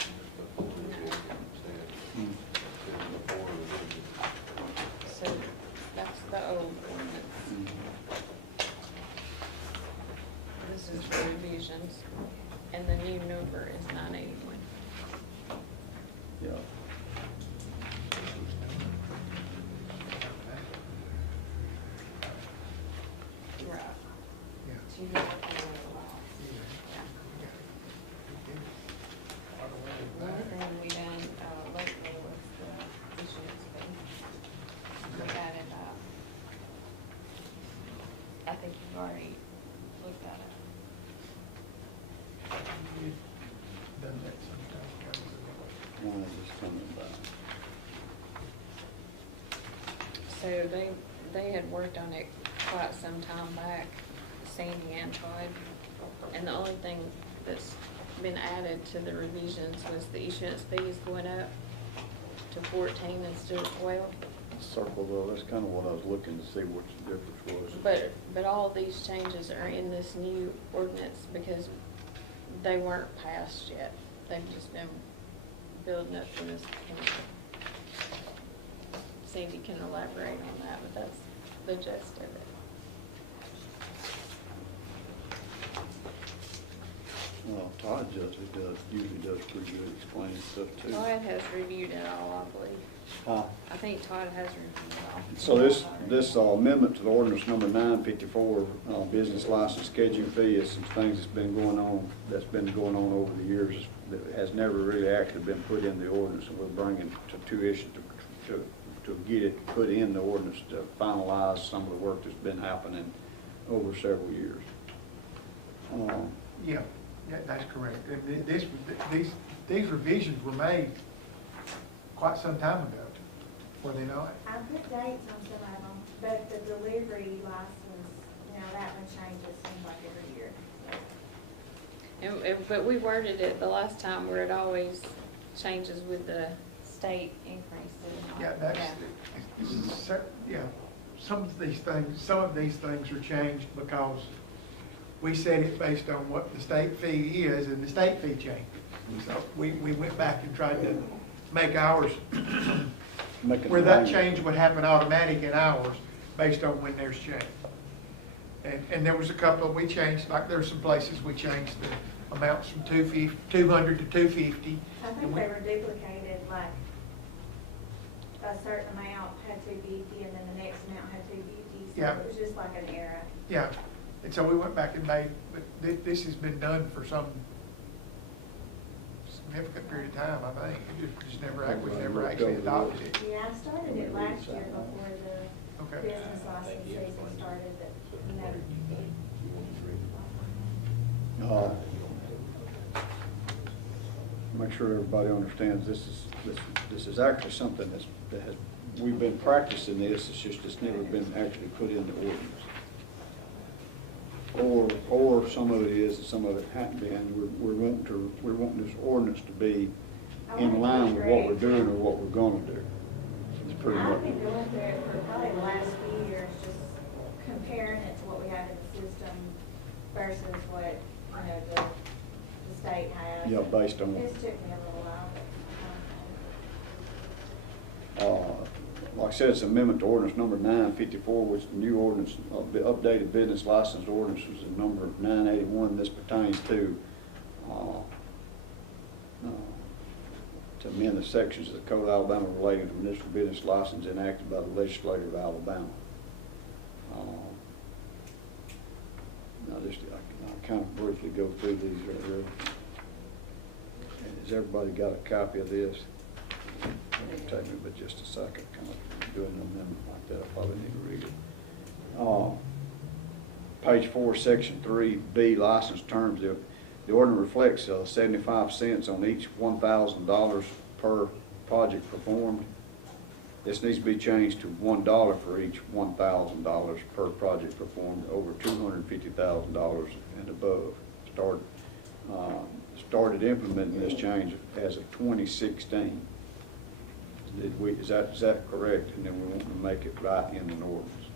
So that's the old ordinance. This is the revisions, and the new number is 981. Yeah. Right. Yeah. So you have to follow the law. The only thing we done lately was the issuance fee. We added, I think you've already looked at it. Done that sometime. One is just coming back. So they had worked on it quite some time back, Sandy and Todd. And the only thing that's been added to the revisions was the issuance fees going up to 14 instead of 12. Circle though, that's kind of what I was looking to see what the difference was. But all of these changes are in this new ordinance because they weren't passed yet. They've just been building up to this point. Sandy can elaborate on that, but that's the gist of it. Well, Todd usually does pretty good explaining stuff too. Todd has reviewed it all, I believe. I think Todd has reviewed it all. So this amendment to the ordinance number 954, business license schedule fee, is some things that's been going on over the years that has never really actually been put in the ordinance, and we're bringing to issues to get it put in the ordinance to finalize some of the work that's been happening over several years. Yeah, that's correct. And these revisions were made quite some time ago, were they not? I put dates on some of them, but the delivery license, that one changes, seems like every year. But we worded it the last time where it always changes with the state increase. Yeah, some of these things are changed because we set it based on what the state fee is, and the state fee changed. So we went back and tried to make ours where that change would happen automatic in ours based on when there's change. And there was a couple we changed, like there's some places we changed the amounts from 200 to 250. I think they were duplicated, like a certain amount had 250 and then the next amount had 250, so Yeah. it was just like an error. Yeah, and so we went back and made, but this has been done for some significant period of time, I think. It just never actually adopted it. Yeah, I started it last year before the Okay. business license season started, but never. Make sure everybody understands this is actually something we've been practicing this. It's never been actually put in the ordinance. Or some of it is and some of it hasn't been. We're wanting this ordinance to be in line with what we're doing or what we're going to do. It's pretty much. I've been going through it for probably the last few years, just comparing it to what we have in the system versus what, the state has. Yeah, based on. It's took me a little while, Like I said, it's amendment to ordinance number 954, which the new ordinance, the updated business license ordinance was the number 981 this pertains to amend the sections of the Code of Alabama relating to municipal business license enacted by the legislature of Alabama. Now, I'll kind of briefly go through these right here. Has everybody got a copy of this? It'll take me but just a second, kind of doing an amendment like that. I probably need to read it. Page 4, section 3B, license terms. The ordinance reflects 75 cents on each $1,000 per project performed. This needs to be changed to $1 for each $1,000 per project performed over $250,000 and above. Started implementing this change as of 2016. Is that correct? And then we want to make it right in the ordinance.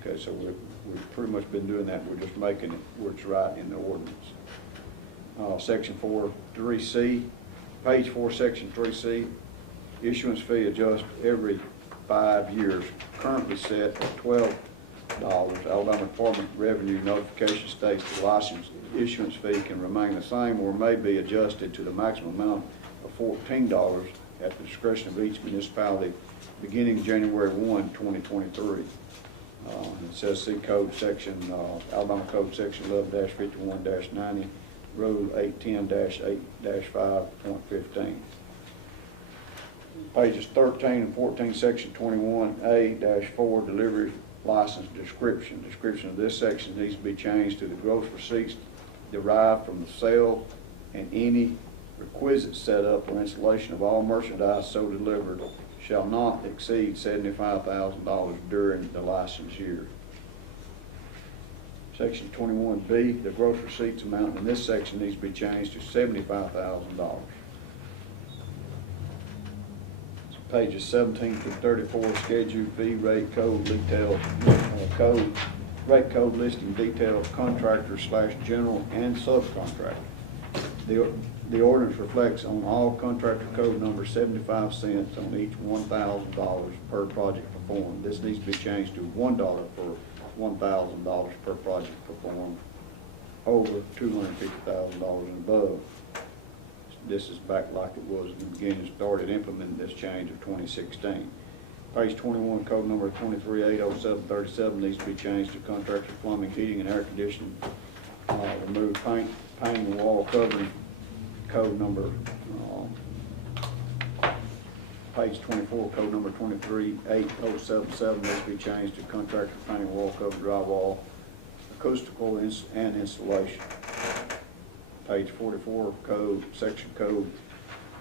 Okay, so we've pretty much been doing that. We're just making it where it's right in the ordinance. Section 4, 3C, page 4, section 3C, issuance fee adjust every 5 years, currently set at $12. Alabama Department of Revenue notification states the license issuance fee can remain the same or may be adjusted to the maximum amount of $14 at the discretion of each municipality beginning January 1, 2023. It says see code section, Alabama Code section 11-51-90, Rule 810-8-5.15. Pages 13 and 14, section 21A-4, delivery license description. Description of this section needs to be changed to the gross receipts derived from the sale and any requisite setup or installation of all merchandise so delivered shall not exceed $75,000 during the license year. Section 21B, the gross receipts amount in this section needs to be changed to $75,000. Pages 17 through 34, schedule fee, rate code, detail, rate code listing detail of contractor / general and subcontractor. The ordinance reflects on all contractor code number 75 cents on each $1,000 per project performed. This needs to be changed to $1 for $1,000 per project performed over $250,000 and above. This is back like it was in the beginning, started implementing this change of 2016. Page 21, code number 23-80737 needs to be changed to contractor plumbing, heating, and air conditioning. Remove paint and wall covering, code number, page 24, code number 23-8077 needs to be changed to contractor painting, wall cover, drywall, acoustical, and installation. Page 44, code, section code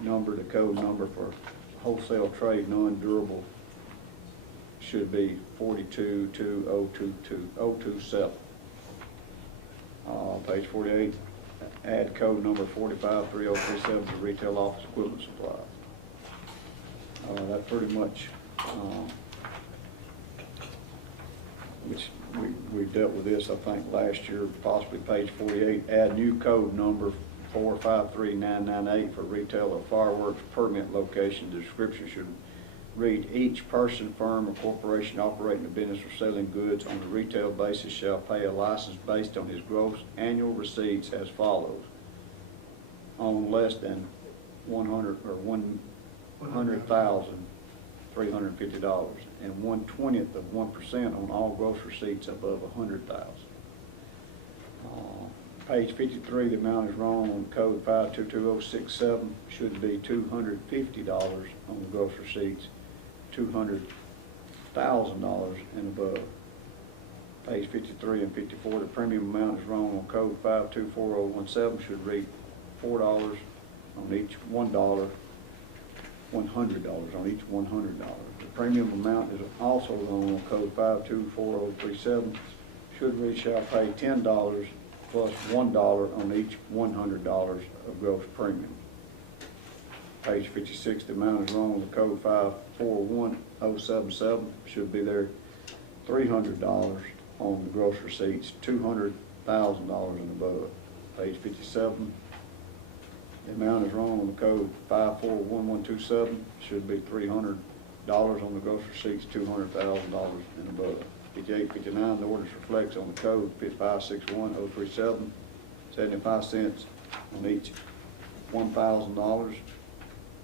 number, the code number for wholesale trade non-durable should be 4222027. Page 48, add code number 453037 to retail office equipment supplies. That pretty much, which we dealt with this, I think, last year, possibly page 48, add new code number 453998 for retail or fireworks permit location. The description should read, each person, firm, or corporation operating a business or selling goods on a retail basis shall pay a license based on his gross annual receipts as follows. On less than 100 or $100,350 and 1/20th of 1% on all gross receipts above 100,000. Page 53, the amount is wrong on code 522067, should be $250 on the gross receipts, $200,000 and above. Page 53 and 54, the premium amount is wrong on code 524017, should read $4 on each $100 on each $100. The premium amount is also wrong on code 524037, should read shall pay $10 plus $1 on each $100 of gross premium. Page 56, the amount is wrong on the code 541077, should be there $300 on the gross receipts, $200,000 and above. Page 57, the amount is wrong on the code 541127, should be $300 on the gross receipts, $200,000 and above. 58, 59, the ordinance reflects on the code 5561037, 75 cents on each $1,000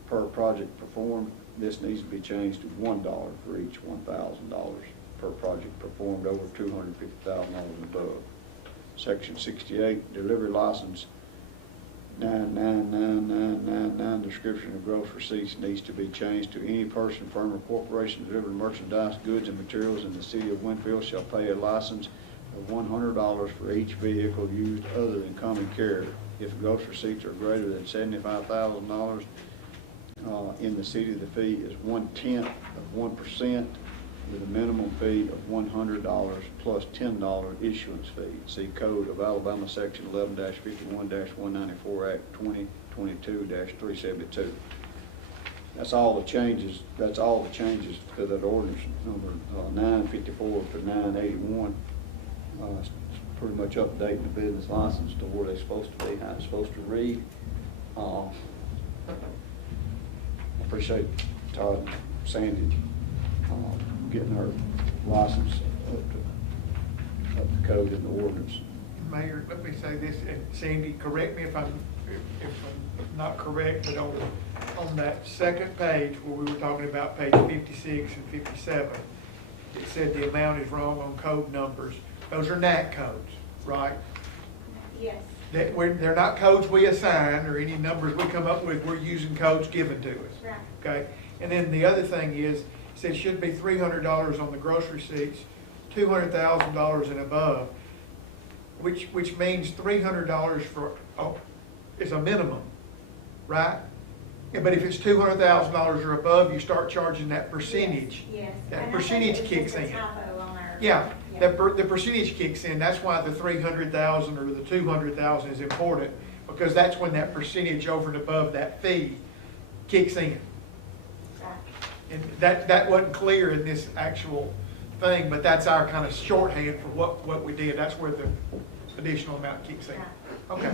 per project performed. This needs to be changed to $1 for each $1,000 per project performed over $250,000 and above. Section 68, delivery license 999999, description of gross receipts needs to be changed to any person, firm, or corporation delivering merchandise, goods, and materials in the city of Winfield shall pay a license of $100 for each vehicle used other than common carrier. If gross receipts are greater than $75,000 in the city, the fee is 1/10 of 1%, with a minimum fee of $100 plus $10 issuance fee. See Code of Alabama Section 11-51-194 Act 2022-372. That's all the changes. That's all the changes to that ordinance number 954 to 981. It's pretty much updating the business license to where they're supposed to be, how it's supposed to read. I appreciate Todd and Sandy getting our license up to code in the ordinance. Mayor, let me say this, and Sandy, correct me if I'm not correct, but on that second page where we were talking about page 56 and 57, it said the amount is wrong on code numbers. Those are NAC codes, right? Yes. They're not codes we assign or any numbers we come up with. We're using codes given to us. Right. Okay. And then the other thing is, it says it should be $300 on the gross receipts, $200,000 and above, which means $300 for is a minimum, right? Yeah, but if it's $200,000 or above, you start charging that percentage. Yes. That And I percentage think kicks it's in. just a typo on our. Yeah, the percentage kicks in. That's why the 300,000 or the 200,000 is important, because that's when that percentage over and above that fee kicks in. And that wasn't clear in this actual thing, but that's our kind of shorthand for what we did. That's where the additional amount kicks in. Okay.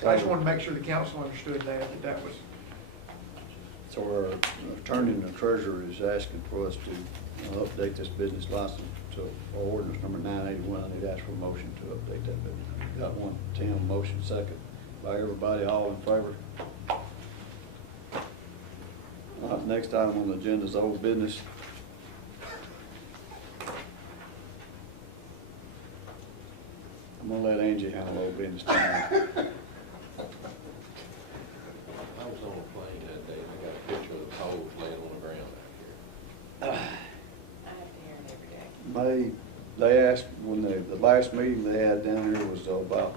So I just wanted to make sure the council understood that was. So our attorney and the treasurer is asking for us to update this business license to ordinance number 981. I need to ask for a motion to update that business. Got one, Tim, motion second. By everybody, all in favor? Next item on the agenda is old business. I'm gonna let Angie handle old business tonight. I was on a plane that day, and I got a picture of the poles laying on the ground out here. I have to hear it every day. They asked, when the last meeting they had down here was about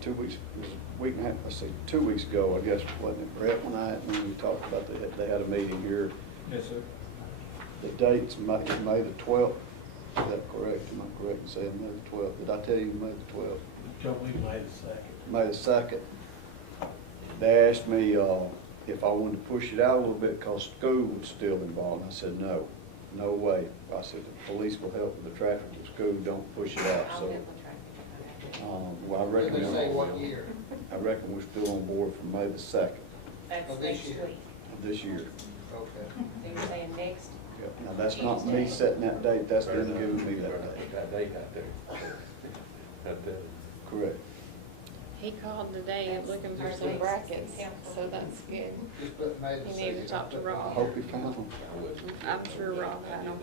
2 weeks, it was a week and a half, let's see, 2 weeks ago, I guess, wasn't it, Brett, when we talked about they had a meeting here. Yes, sir. The date's May the 12th, is that correct? Am I correct in saying May the 12th? Did I tell you May the 12th? You told me May the 2nd. May the 2nd. They asked me if I wanted to push it out a little bit because school was still involved. And I said, no way. I said, the police will help with the traffic, but school don't push it out. So, well, I reckon, They say 1 year. I reckon we're still on board for May the 2nd That's Of this next year. week. of this year. Okay. So you're saying next? Yep. Now, that's not me setting that date, that's them giving me that date. That date out there. Out there. Correct. He called today looking for some brackets, so that's good. Just put May the He needed to 2nd. talk to I Rob. hope he found them. I'm sure Rob had them.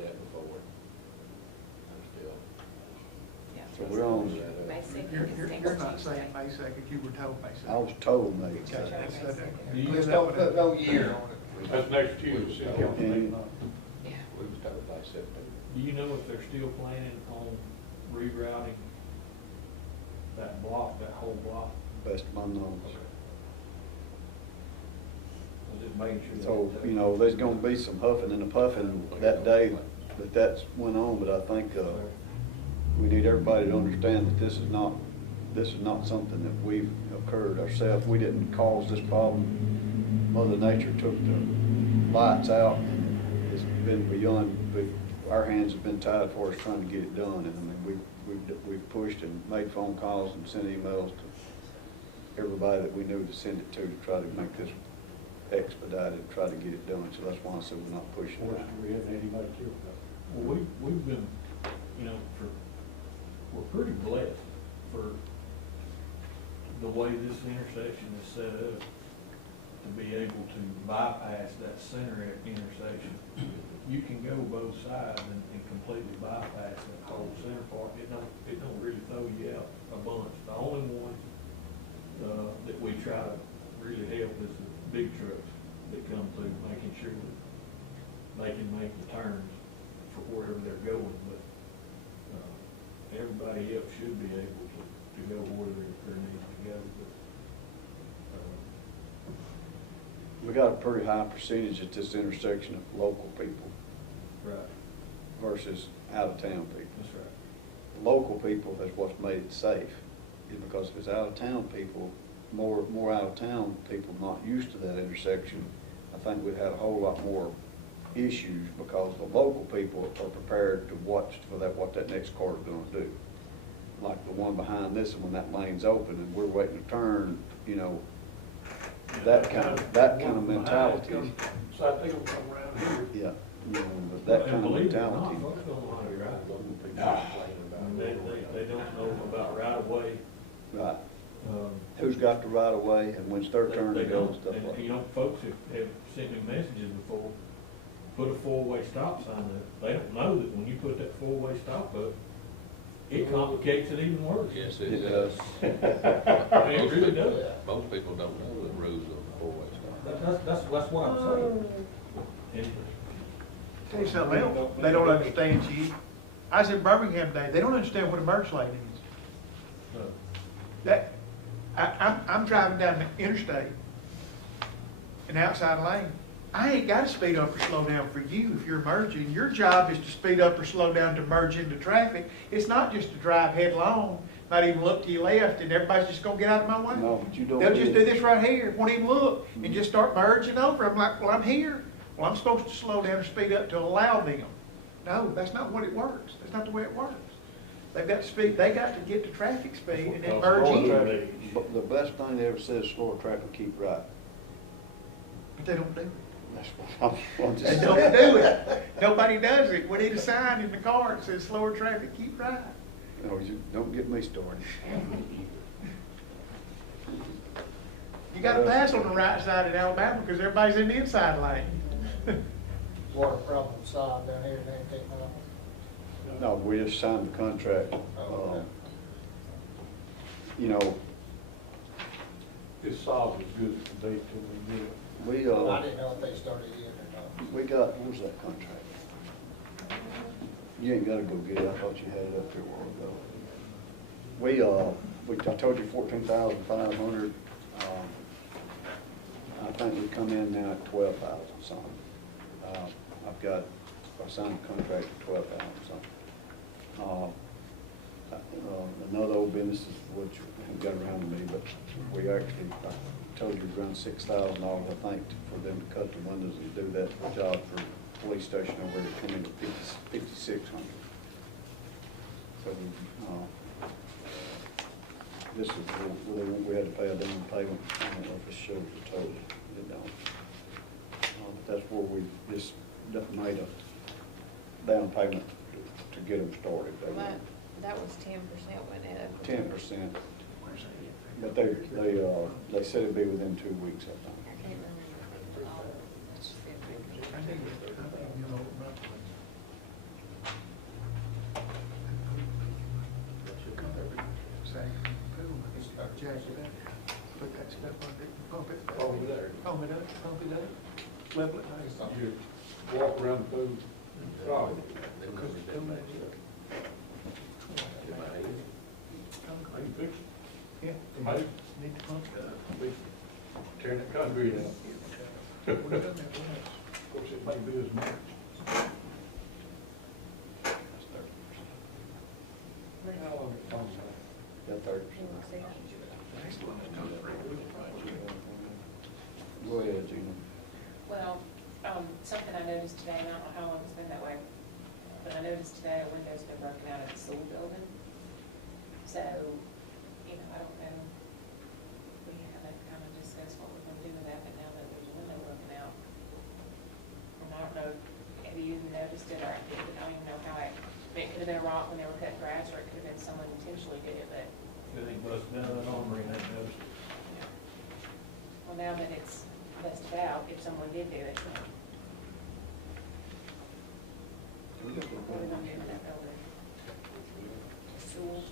So we're on, May 2nd You're is next you're not Tuesday. saying May 2nd, you were told May 2nd. I was told May the Okay, 2nd. that's- You clear just that don't one put up. no year on it. That's next Tuesday. We was told by September. Do you know if they're still planning on rerouting that block, that whole block? Best of my knowledge. I'm just making sure. So, you know, there's gonna be some huffing and a puffing that day that's went on, but I think, we need everybody to understand that this is not something that we've occurred ourselves. We didn't cause this problem. Mother Nature took the lights out. It's been beyond, our hands have been tied for us trying to get it done. And I mean, we've pushed and made phone calls and sent emails to everybody that we knew to send it to try to make this expedited, try to get it done. So that's why I said we're not pushing it. We haven't had anybody killed. Well, we've been, you know, we're pretty blessed for the way this intersection is set up to be able to bypass that center intersection. You can go both sides and completely bypass that whole center part. It don't really throw you out a bunch. The only one that we try to really help is the big trucks that come through, making sure that they can make the turns for wherever they're going. But everybody else should be able to go where they need to go. But, We got a pretty high percentage at this intersection of local people right. versus out-of-town people. That's right. Local people is what's made it safe. Is because if it's out-of-town people, more out-of-town people not used to that intersection, I think we'd have a whole lot more issues because the local people are prepared to watch for what that next car is going to do. Like the one behind this, and when that lane's open and we're waiting to turn, you know, that kind of mentality. So I think it'll come around here. Yeah, you know, but that kind of mentality. They don't know about right of way. Right. Who's got the right of way and when's their turn to go and stuff like that. You know, folks have sent me messages before, put a four-way stop sign up. They don't know that when you put that four-way stop up, it complicates it even worse. Yes, it does. It really does. Most people don't know the rules of the four-way stop. That's what I'm saying. And Tell you something else, they don't understand, Chief. I was in Birmingham today, they don't understand what a merge lane is. I'm driving down the interstate, an outside lane. I ain't got to speed up or slow down for you if you're merging. Your job is to speed up or slow down to merge into traffic. It's not just to drive headlong, not even look to your left, and everybody's just going to get out of my way. No, but you don't. They'll just do this right here, won't even look, and just start merging over. I'm like, well, I'm here. Well, I'm supposed to slow down or speed up to allow them. No, that's not what it works. That's not the way it works. They've got to speed. They got to get to traffic speed and then merge in. But the best thing they ever said is slower traffic, keep right. But they don't do it. That's what I'm just They saying. don't do it. Nobody does it. We need a sign in the car that says slower traffic, keep right. No, you don't get me started. You got to pass on the right side in Alabama because everybody's in the inside lane. Water problem solved down here, they ain't taking off. No, we just signed the contract. You know, It's solved as good as it can be till we get it. we, I didn't know if they started yet or not. we got, where's that contract? You ain't gotta go get it, I thought you had it up here a while ago. I told you 14,500. I think we come in now at 12,000 something. I signed a contract at 12,000 something. Another old business is what you haven't got around to me, but we actually, I told you around $6,000, I think, for them to cut the windows and do that job for the police station over there, come into 5,600. So, this is, we had to pay a down payment. I don't know if it shows the total, it don't. But that's where we just made a down payment to get them started. Well, that was 10%, wasn't it? 10%. But they said it'd be within 2 weeks, I think. I can't remember. Put that stuff under it, pump it. Over there. Pump it up, level it nice. You walk around the pool, oh, I can fix it. Yeah. Maybe. Need to pump it up. Tearing that concrete out. We've done that once. Of course, it may be as much. How long it comes out? That 30%. Go ahead, Gina. Well, something I noticed today, and I don't know how long it's been that way, but I noticed today a window's been broken out of the school building. So, I don't know, we haven't kind of discussed what we're going to do with that, but now that there's a window broken out, and I don't know, have you even noticed it, or I don't even know how it could have been a rock when they were cutting grass, or it could have been someone intentionally did it, but. It ain't busted down that armory, and that noticed it. Well, now that it's busted out, if someone did do it, what are we going to do with that building? School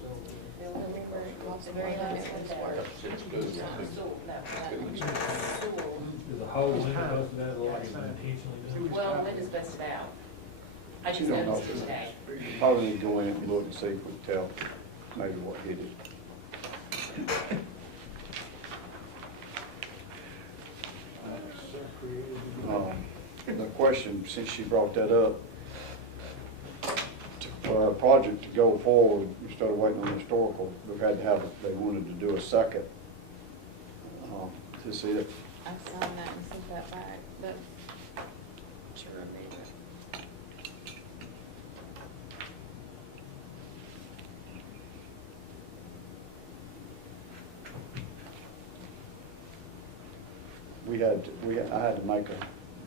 building where the very last one there. School, no, school. There's a hole in it, busted out, like it's intentionally done. Well, the windows busted out. I just You don't know. noticed it today. Probably need to go in and look and see if we can tell maybe what hit it. The question, since she brought that up, for our project to go forward, instead of waiting on historical, we've had to have, they wanted to do a second to see if, I signed that and sent that back, but sure remember it. I had to make a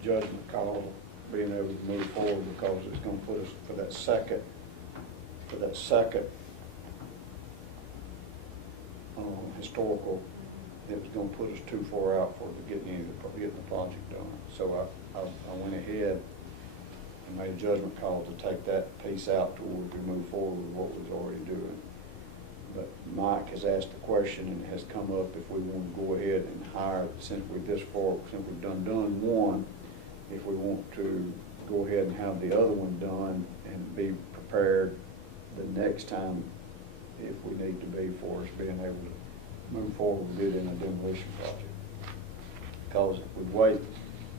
judgment call being able to move forward because it's going to put us for that second historical, it was going to put us too far out for getting the project done. So I went ahead and made a judgment call to take that piece out to where we could move forward with what we was already doing. But Mike has asked the question and it has come up if we want to go ahead and hire, since we've done one, if we want to go ahead and have the other one done and be prepared the next time if we need to be for us being able to move forward with it in a demolition project. Because if we wait,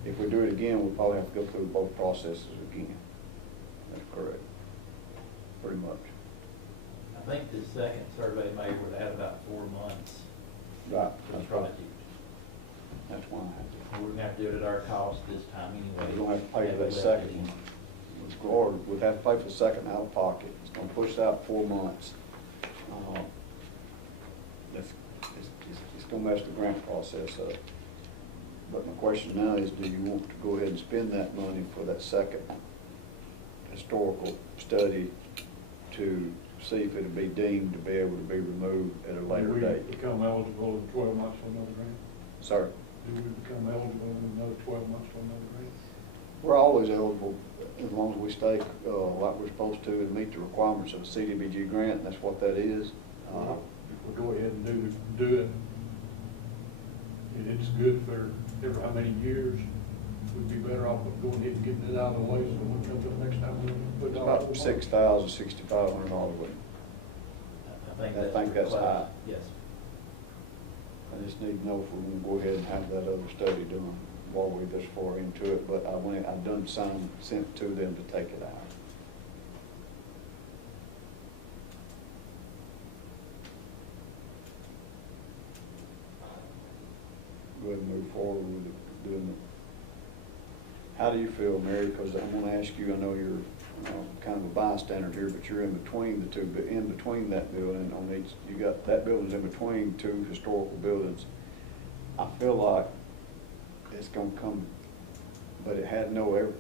if we do it again, we'll probably have to go through both processes again. That's correct. Pretty much. I think the second survey made would add about 4 months. Right. For the That's right. project. That's why I have We're gonna have to do it at our cost this time anyway. We're gonna have to pay for that second one. Or we'd have to pay for the second out of pocket. It's gonna push it out 4 months. It's gonna mess the grant process up. But my question now is, do you want to go ahead and spend that money for that second historical study to see if it'll be deemed to be able to be removed at a later Do we date? become eligible in 12 months for another grant? Sir? Do we become eligible in another 12 months for another grant? We're always eligible as long as we stay like we're supposed to and meet the requirements of a CDBG grant, and that's what that is. If we go ahead and do it, and it's good for every how many years, we'd be better off with going ahead and getting it out of the way so when it comes up next time, we put It's it about all. $6,000, $6,500 a week. I I think that's high. Yes. I just need to know if we're gonna go ahead and have that other study done while we're this far into it, but I've done sent it to them to take it out. Go ahead and move forward with doing the, how do you feel, Mary? Because I'm gonna ask you, I know you're kind of a bystander here, but you're in between the two, in between that building on each, you got, that building's in between two historical buildings. I feel like it's gonna come, but it had no,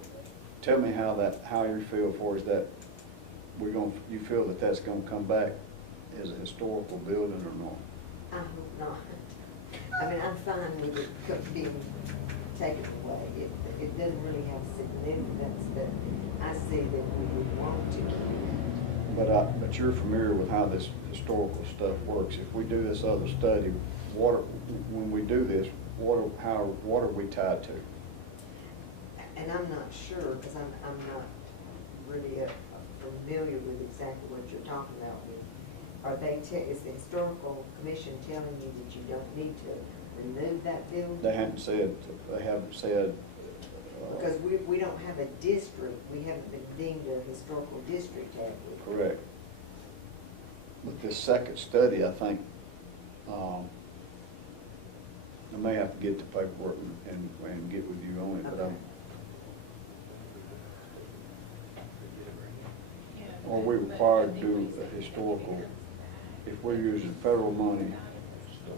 tell me how you feel for is that you feel that that's gonna come back as a historical building or not? I hope not. I mean, I'm fine with it being taken away. It doesn't really have significance, but I see that we would want to keep it. But you're familiar with how this historical stuff works. If we do this other study, when we do this, what are we tied to? And I'm not sure, because I'm not really familiar with exactly what you're talking about. Are is the historical commission telling you that you don't need to remove that building? They haven't said. Because we don't have a district. We haven't been deemed a historical district, have we? Correct. But this second study, I think, I may have to get the paperwork and get with you on it, but are we required to do a historical, if we're using federal money,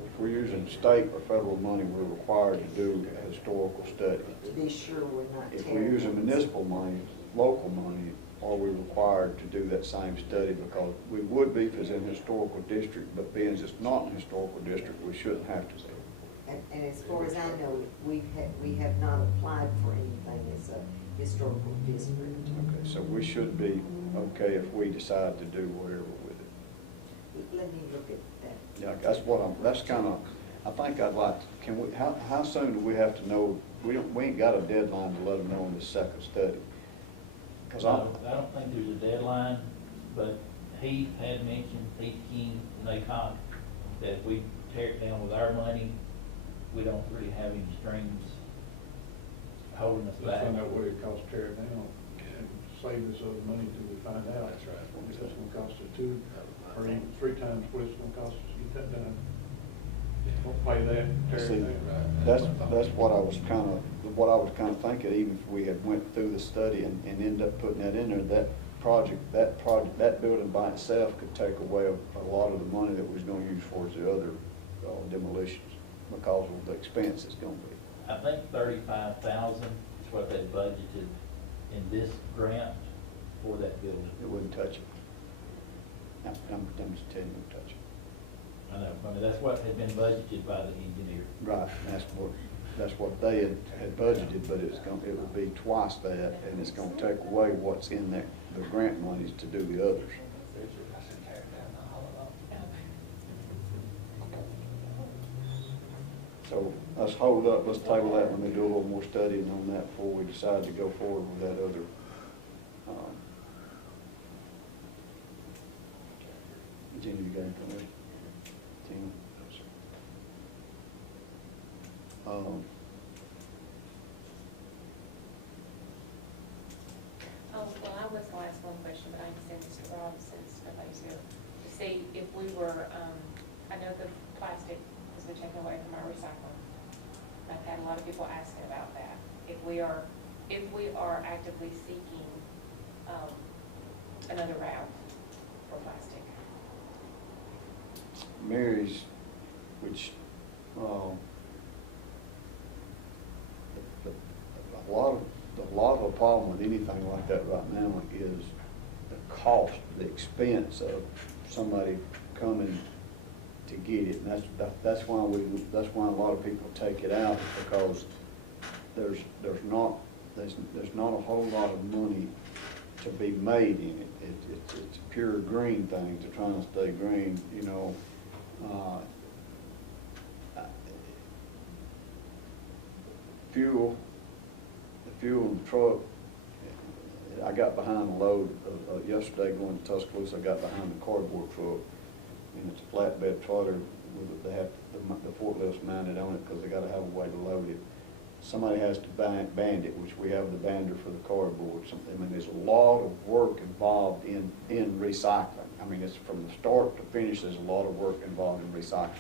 if we're using state or federal money, we're required to do a historical study. To be sure we're not If we're using municipal money, local money, are we required to do that same study? Because we would be if it's in a historical district, but being as it's not in a historical district, we shouldn't have to. And as far as I know, we have not applied for anything as a historical district. Okay, so we should be okay if we decide to do whatever with it. Let me look at that. Yeah, that's kind of, I think I'd like, how soon do we have to know? We ain't got a deadline to let them know in the second study. Because I don't think there's a deadline, but he had mentioned, Heath King and NACOG, that if we tear it down with our money, we don't really have any strings holding us back. Find out what it costs to tear it down and save us other money until we find out. That's right. If that's gonna cost us 2 or even 3 times what it's gonna cost us to get that done. Don't pay that, tear it down. That's what I was kind of thinking, even if we had went through the study and ended up putting that in there, that building by itself could take away a lot of the money that we was gonna use for the other demolitions because of the expense it's gonna be. I think $35,000 is what they budgeted in this grant for that building. It wouldn't touch it. I'm just telling you, it wouldn't touch it. I know, I mean, that's what had been budgeted by the engineer. Right, and that's what they had budgeted, but it would be twice that, and it's gonna take away what's in the grant monies to do the others. So let's hold up, let's table that, let me do a little more studying on that before we decide to go forward with that other. Jenny, you got anything else? Tina? was gonna ask one question, but I can send this to Rob since nobody's here. To see if we were, I know the plastic has been taken away from our recycling. I've had a lot of people asking about that. If we are actively seeking, another route for plastic. Mary's, which, a lot of the problem with anything like that right now is the cost, the expense of somebody coming to get it, and that's why a lot of people take it out, because there's not a whole lot of money to be made in it. It's a pure green thing, to try and stay green, you know. The fuel in the truck, I got behind the load yesterday going to Tuscaloosa. I got behind the cardboard truck, and it's a flatbed trailer. They have the forklifts mounted on it because they got to have a way to load it. Somebody has to band it, which we have the bander for the cardboard. I mean, there's a lot of work involved in recycling. I mean, it's from the start to finish. There's a lot of work involved in recycling,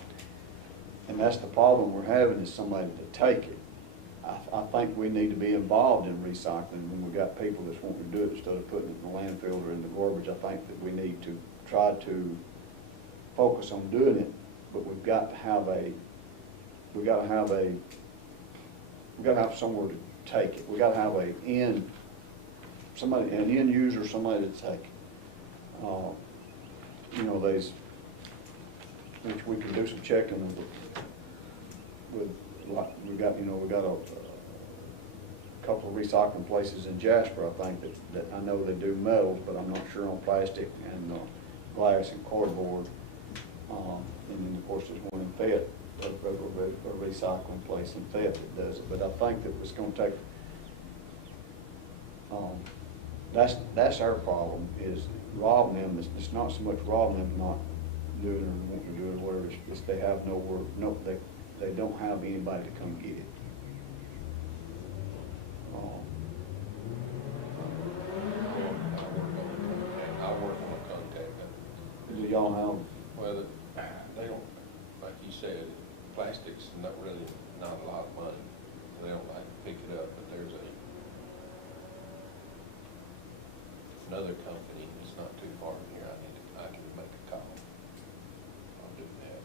and that's the problem we're having, is somebody to take it. I think we need to be involved in recycling when we've got people that's wanting to do it instead of putting it in the landfill or in the garbage. I think that we need to try to focus on doing it, but we've got to have somewhere to take it. We've got to have an end user, somebody to take it. You know, which we can do some checking with we got a couple of recycling places in Jasper, I think, that I know they do metals, but I'm not sure on plastic and glass and cardboard. And then of course there's one in Fayette, a recycling place in Fayette that does it. But I think that it's going to take. That's our problem, is robbing them. It's not so much robbing them not doing it or wanting to do it or whatever. It's they have no work. No, they don't have anybody to come get it. I work on a contact. Do y'all have? Well, they don't, like you said, plastics not a lot of money. They don't like to pick it up, but there's another company that's not too far from here. I can make a call. I'll do that.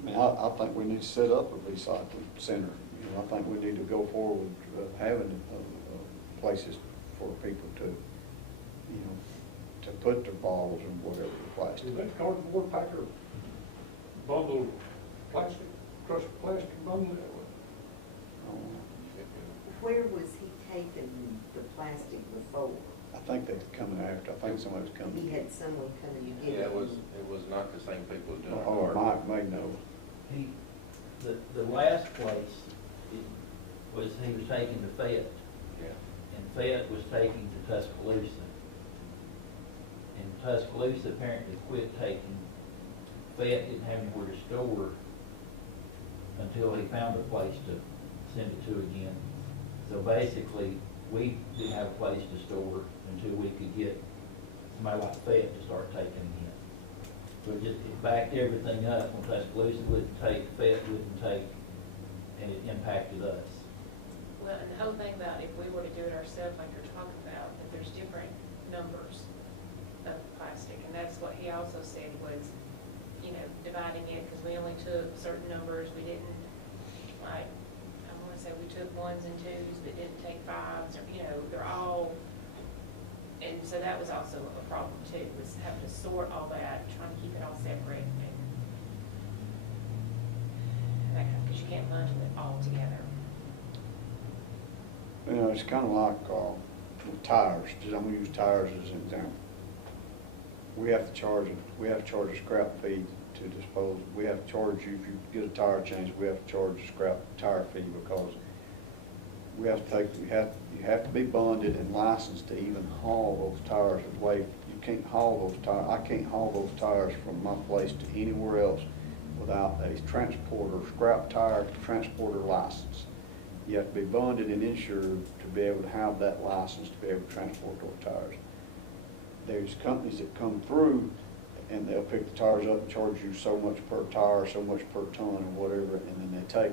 I mean, I think we need to set up a recycling center. You know, I think we need to go forward having places for people to, you know, to put their bottles and whatever the plastic. Is that cardboard packer bundle plastic, crushed plastic bundle that way? Where was he taking the plastic before? I think they're coming after. I think somebody was coming. He had someone coming to get Yeah, it. it was not the same people doing it. Oh, Mike may know. The last place he was taking to Fayette. Yeah. And Fayette was taking to Tuscaloosa. And Tuscaloosa apparently quit taking. Fayette didn't have anywhere to store until he found a place to send it to again. So basically, we didn't have a place to store until we could get somebody like Fayette to start taking it in. So it backed everything up when Tuscaloosa wouldn't take, Fayette wouldn't take, and it impacted us. Well, and the whole thing about if we were to do it ourselves, like you're talking about, that there's different numbers of plastic, and that's what he also said was, you know, dividing it, because we only took certain numbers. We didn't, like, I want to say we took 1s and 2s, but didn't take 5s, or, you know, they're all, and so that was also a problem too, was having to sort all that, trying to keep it all separate, and because you can't bundle it all together. You know, it's kind of like with tires. I'm going to use tires as an example. We have to charge a scrap fee to dispose. We have to charge you, if you get a tire change, we have to charge a scrap tire fee, because we have to you have to be bonded and licensed to even haul those tires away. You can't haul those tires. I can't haul those tires from my place to anywhere else without a scrap tire transporter license. You have to be bonded and insured to be able to have that license to be able to transport those tires. there's companies that come through and they'll pick the tires up and charge you so much per tire, so much per ton or whatever, and then they take.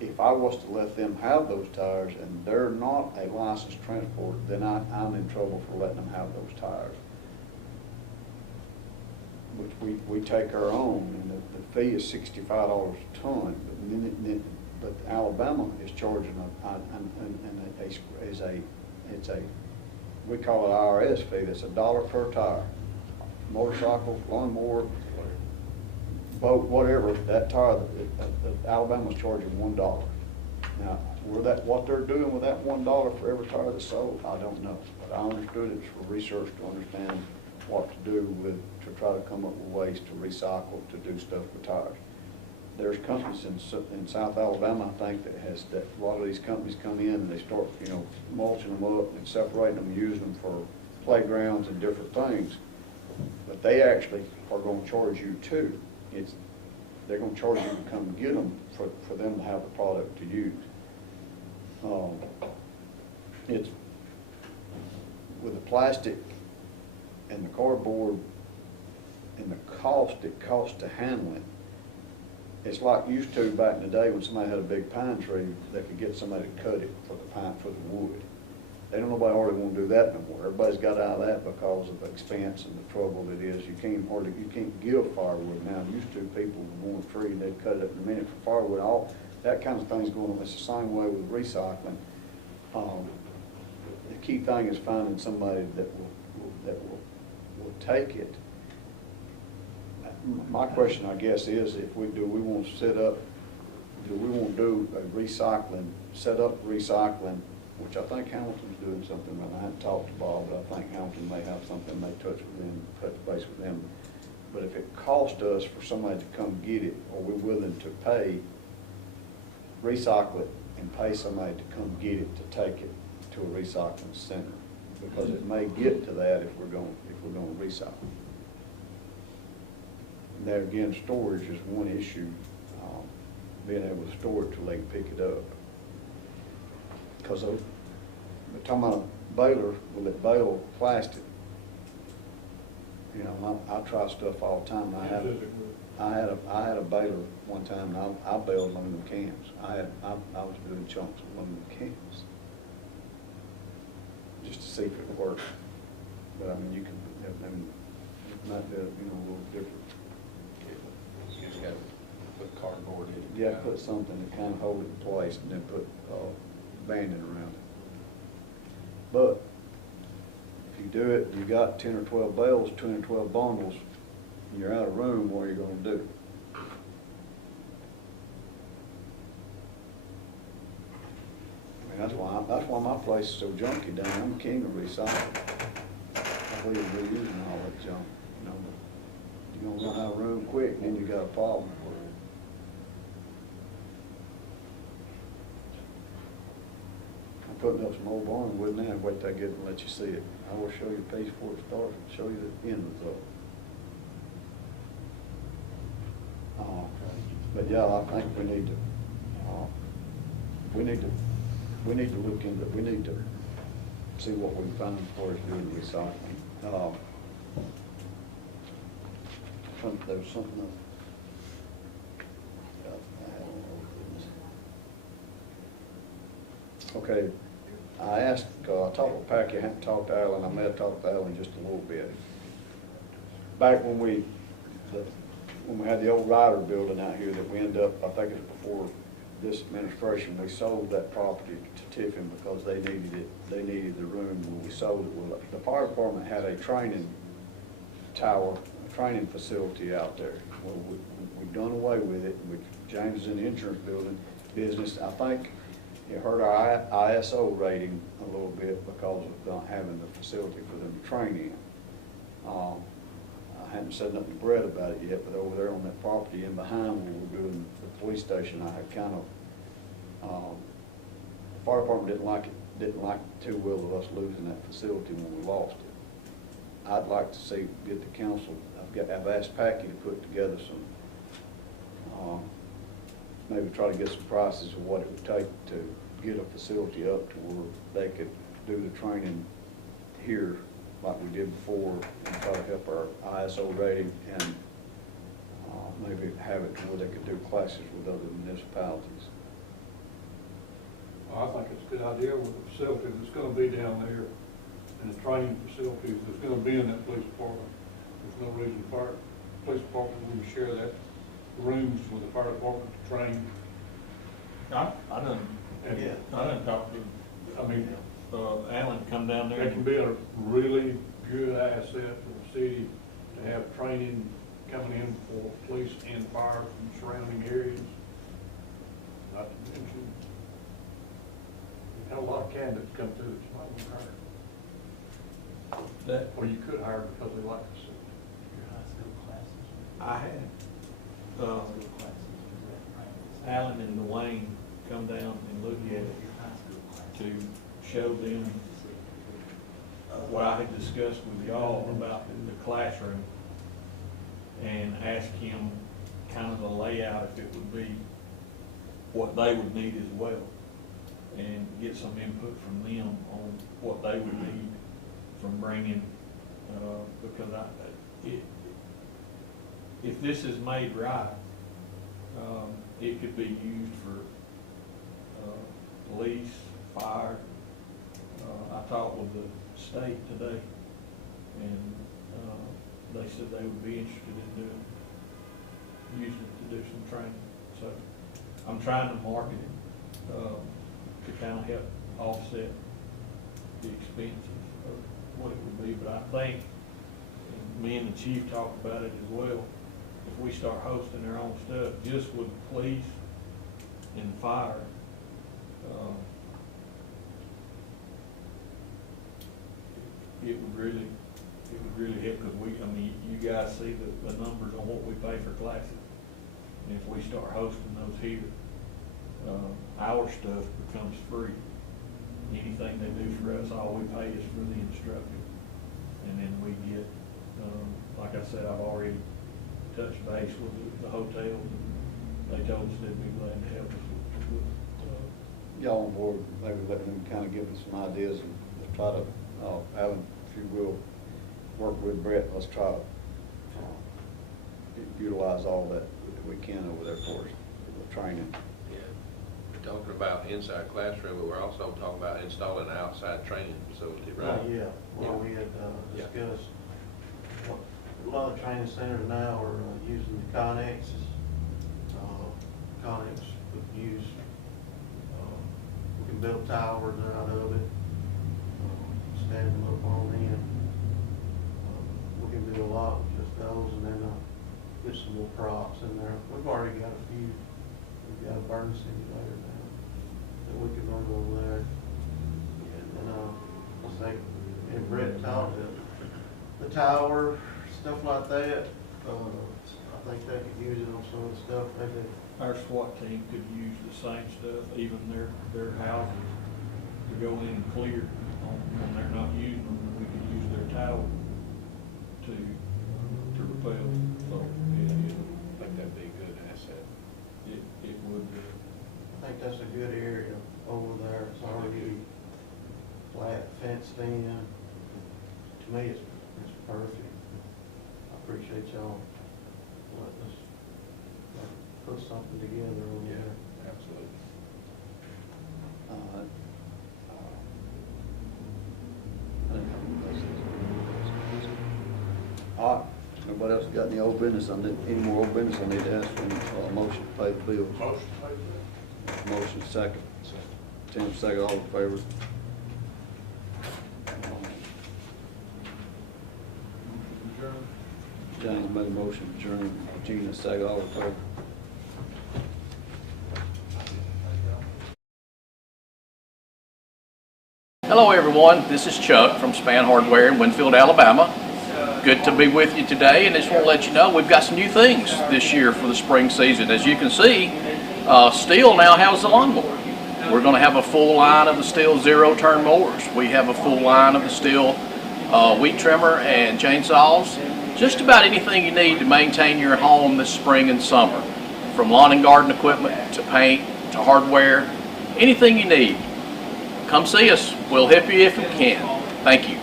If I was to let them have those tires and they're not a licensed transporter, then I'm in trouble for letting them have those tires. Which we take our own, and the fee is $65 a ton, but Alabama is charging we call it IRS fee. That's $1 per tire. Motorcycle, lawnmower, boat, whatever, that tire, Alabama's charging $1. Now, what they're doing with that $1 for every tire that's sold, I don't know. But I understood it's for research to understand what to do to try to come up with ways to recycle, to do stuff with tires. There's companies in South Alabama, I think, that a lot of these companies come in and they start, mulching them up and separating them, using them for playgrounds and different things. But they actually are going to charge you too. They're going to charge you to come get them for them to have the product to use. It's with the plastic and the cardboard and the cost it costs to handle it. It's like used to back in the day when somebody had a big pine tree, they could get somebody to cut it for the wood. They don't nobody hardly want to do that no more. Everybody's got out of that because of the expense and the trouble it is. You can't give firewood now. Used to, people would want a tree and they'd cut it up in a minute for firewood. All that kind of thing's going on. It's the same way with recycling. The key thing is finding somebody that will take it. My question, I guess, is do we want to do a recycling, set up recycling, which I think Hamilton's doing something, and I haven't talked to Bob, but I think Hamilton may have something, may touch base with them. But if it costs us for somebody to come get it, are we willing to recycle it and pay somebody to come get it, to take it to a recycling center? Because it may get to that if we're going to recycle. There again, storage is one issue, being able to store it till they can pick it up. Because we're talking about a baler, will it bale plastic? I try stuff all the time. I had a baler one time, and I baled aluminum cans. I was doing chunks of aluminum cans just to see if it worked. But I mean, it might be a little different. You just got to put cardboard in it. Yeah, put something to kind of hold it in place, and then put banding around it. But if you do it, you got 10 or 12 bales, 10 or 12 bundles, and you're out of room, what are you going to do? I mean, that's why my place is so junky down. I'm king of recycling. I believe in reusing all that junk. You're going to run out of room quick, and then you got a problem. I'm putting up some old barn wood now. Wait till I get it and let you see it. I will show you a piece before it starts and show you the end result. But yeah, I think we need to look into it. We need to see what we can find as far as doing recycling. There's something else. Okay, I talked with Packy, I hadn't talked to Alan. I may have talked to Alan just a little bit. Back when we had the old Ryder building out here that we ended up, I think it was before this administration, we sold that property to Tiffin because they needed it. They needed the room when we sold it. Well, the fire department had a training tower, a training facility out there. Well, we've done away with it. James is in the insurance business. I think it hurt our ISO rating a little bit because of not having the facility for them to train in. I haven't said nothing to Brett about it yet, but over there on that property in behind where we're doing the police station, I had kind of, the fire department didn't like too well of us losing that facility when we lost it. I'd like to get the council, I've asked Packy to put together some, maybe try to get some prices of what it would take to get a facility up to where they could do the training here like we did before, and try to help our ISO rating and maybe have it to where they could do classes with other municipalities. I think it's a good idea with the facility that's going to be down there and the training facilities that's going to be in that police department. There's no reason the police department wouldn't share that rooms with the fire department to train. I done talk to, Alan come down there. It can be a really good asset for the city to have training coming in for police and fire from surrounding areas. Not to mention, we have a lot of candidates come through that you might want to hire. Or you could hire because they like the city. I had Alan and Dwayne come down and look at it to show them what I had discussed with y'all about the classroom, and ask him kind of the layout, if it would be what they would need as well, and get some input from them on what they would need from bringing, because if this is made right, it could be used for police, fire. I talked with the state today, and they said they would be interested in using it to do some training. So I'm trying to market it to kind of help offset the expenses of what it would be. But I think, and me and the chief talked about it as well, if we start hosting their own stuff, just with the police and fire, it would really help, because you guys see the numbers on what we pay for classes. And if we start hosting those here, our stuff becomes free. Anything they do for us, all we pay is for the instructor. And then we get, like I said, I've already touched base with the hotels, and they told us they'd be glad to help us with Y'all on board, maybe letting them kind of give us some ideas and try to, Alan, if you will, work with Brett. Let's try to utilize all that we can over there for us, the training. Yeah, we're talking about inside classroom, but we're also talking about installing an outside training facility, right? Yeah, well, we had discussed, a lot of training centers now are using the Connexes. Connex would use, we can build towers out of it, stand them up on end. We can do a lot with just those, and then put some more props in there. We've already got a few. We've got a burn simulator now that we can run over there. And let's say, and Brett talked to the tower, stuff like that. I think they could use it on some of the stuff they did. our SWAT team could use the same stuff, even their houses, to go in and clear when they're not using them. We could use their tower to repel. So I think that'd be a good asset. It would be. I think that's a good area over there. It's already flat, fenced in. To me, it's perfect. I appreciate y'all letting us put something together over there. Absolutely. All right. Nobody else got any old business? Any more old business? I need to ask for a motion to pay the bills. Motion to pay the bill. Motion second. Tim second, all in favor? James made a motion to adjourn. Gina second, all in favor? Hello everyone, this is Chuck from Spann Hardware in Winfield, Alabama. Good to be with you today, and I just want to let you know we've got some new things this year for the spring season. As you can see, Stihl now has the lawnmower. We're going to have a full line of the Stihl zero-turn mowers. We have a full line of the Stihl weed trimmer and chainsaws. Just about anything you need to maintain your home this spring and summer. From lawn and garden equipment to paint to hardware, anything you need. Come see us. We'll help you if we can. Thank you.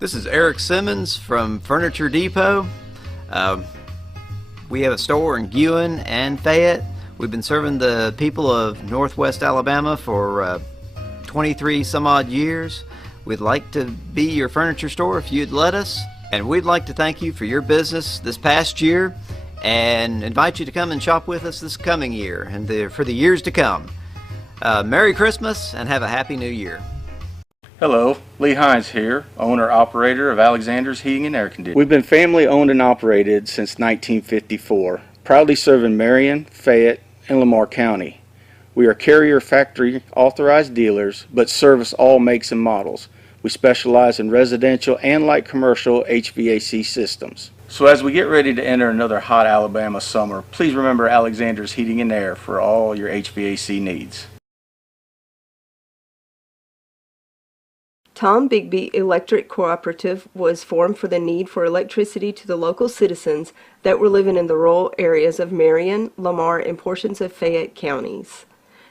This is Eric Simmons from Furniture Depot. We have a store in Bowen and Fayette. We've been serving the people of Northwest Alabama for 23 some odd years. We'd like to be your furniture store if you'd let us. And we'd like to thank you for your business this past year and invite you to come and shop with us this coming year and for the years to come. Merry Christmas and have a Happy New Year. Hello, Lee Hines here, owner-operator of Alexander's Heating and Air Conditioning. We've been family owned and operated since 1954, proudly serving Marion, Fayette, and Lamar County. We are carrier factory authorized dealers, but service all makes and models. We specialize in residential and light commercial HVAC systems. So as we get ready to enter another hot Alabama summer, please remember Alexander's Heating and Air for all your HVAC needs. Tom Bigby Electric Cooperative was formed for the need for electricity to the local citizens that were living in the rural areas of Marion, Lamar, and portions of Fayette counties.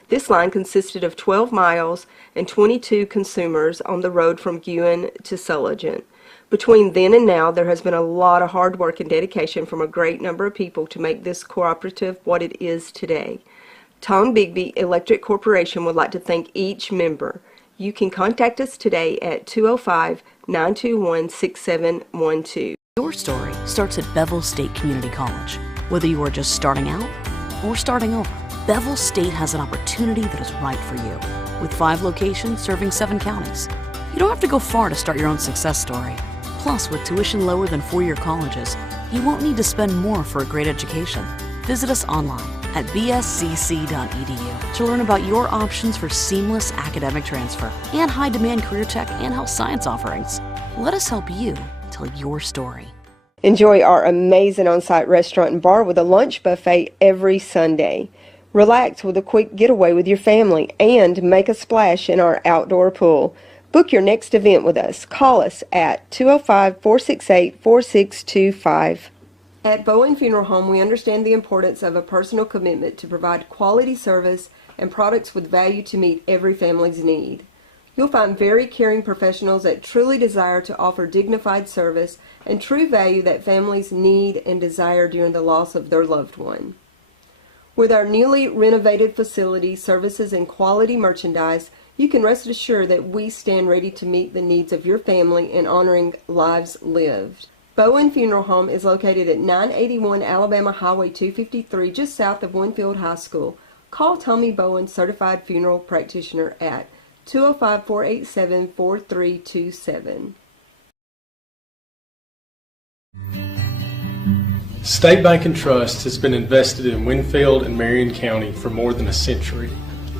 This line consisted of 12 miles and 22 consumers on the road from Bowen to Sulligent. Between then and now, there has been a lot of hard work and dedication from a great number of people to make this cooperative what it is today. Tom Bigby Electric Corporation would like to thank each member. You can contact us today at 205-921-6712. Your story starts at Bevel State Community College. Whether you are just starting out or starting over, Bevel State has an opportunity that is right for you. With 5 locations serving 7 counties. You don't have to go far to start your own success story. Plus, with tuition lower than 4-year colleges, you won't need to spend more for a great education. Visit us online at bscc.edu to learn about your options for seamless academic transfer and high-demand career tech and health science offerings. Let us help you tell your story. Enjoy our amazing on-site restaurant and bar with a lunch buffet every Sunday. Relax with a quick getaway with your family and make a splash in our outdoor pool. Book your next event with us. Call us at 205-468-4625. At Bowen Funeral Home, we understand the importance of a personal commitment to provide quality service and products with value to meet every family's need. You'll find very caring professionals that truly desire to offer dignified service and true value that families need and desire during the loss of their loved one. With our newly renovated facility, services, and quality merchandise, you can rest assured that we stand ready to meet the needs of your family in honoring lives lived. Bowen Funeral Home is located at 981 Alabama Highway 253, just south of Winfield High School. Call Tommy Bowen, Certified Funeral Practitioner, at 205-487-4327. State Bank and Trust has been invested in Winfield and Marion County for more than a century.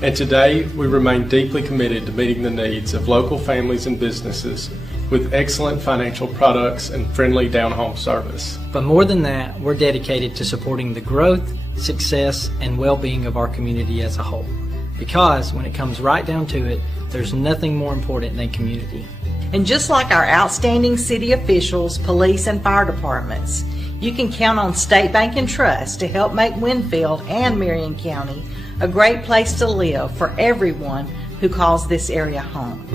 And today, we remain deeply committed to meeting the needs of local families and businesses with excellent financial products and friendly down-home service. But more than that, we're dedicated to supporting the growth, success, and well-being of our community as a whole. Because when it comes right down to it, there's nothing more important than community. And just like our outstanding city officials, police, and fire departments, you can count on State Bank and Trust to help make Winfield and Marion County a great place to live for everyone who calls this area home.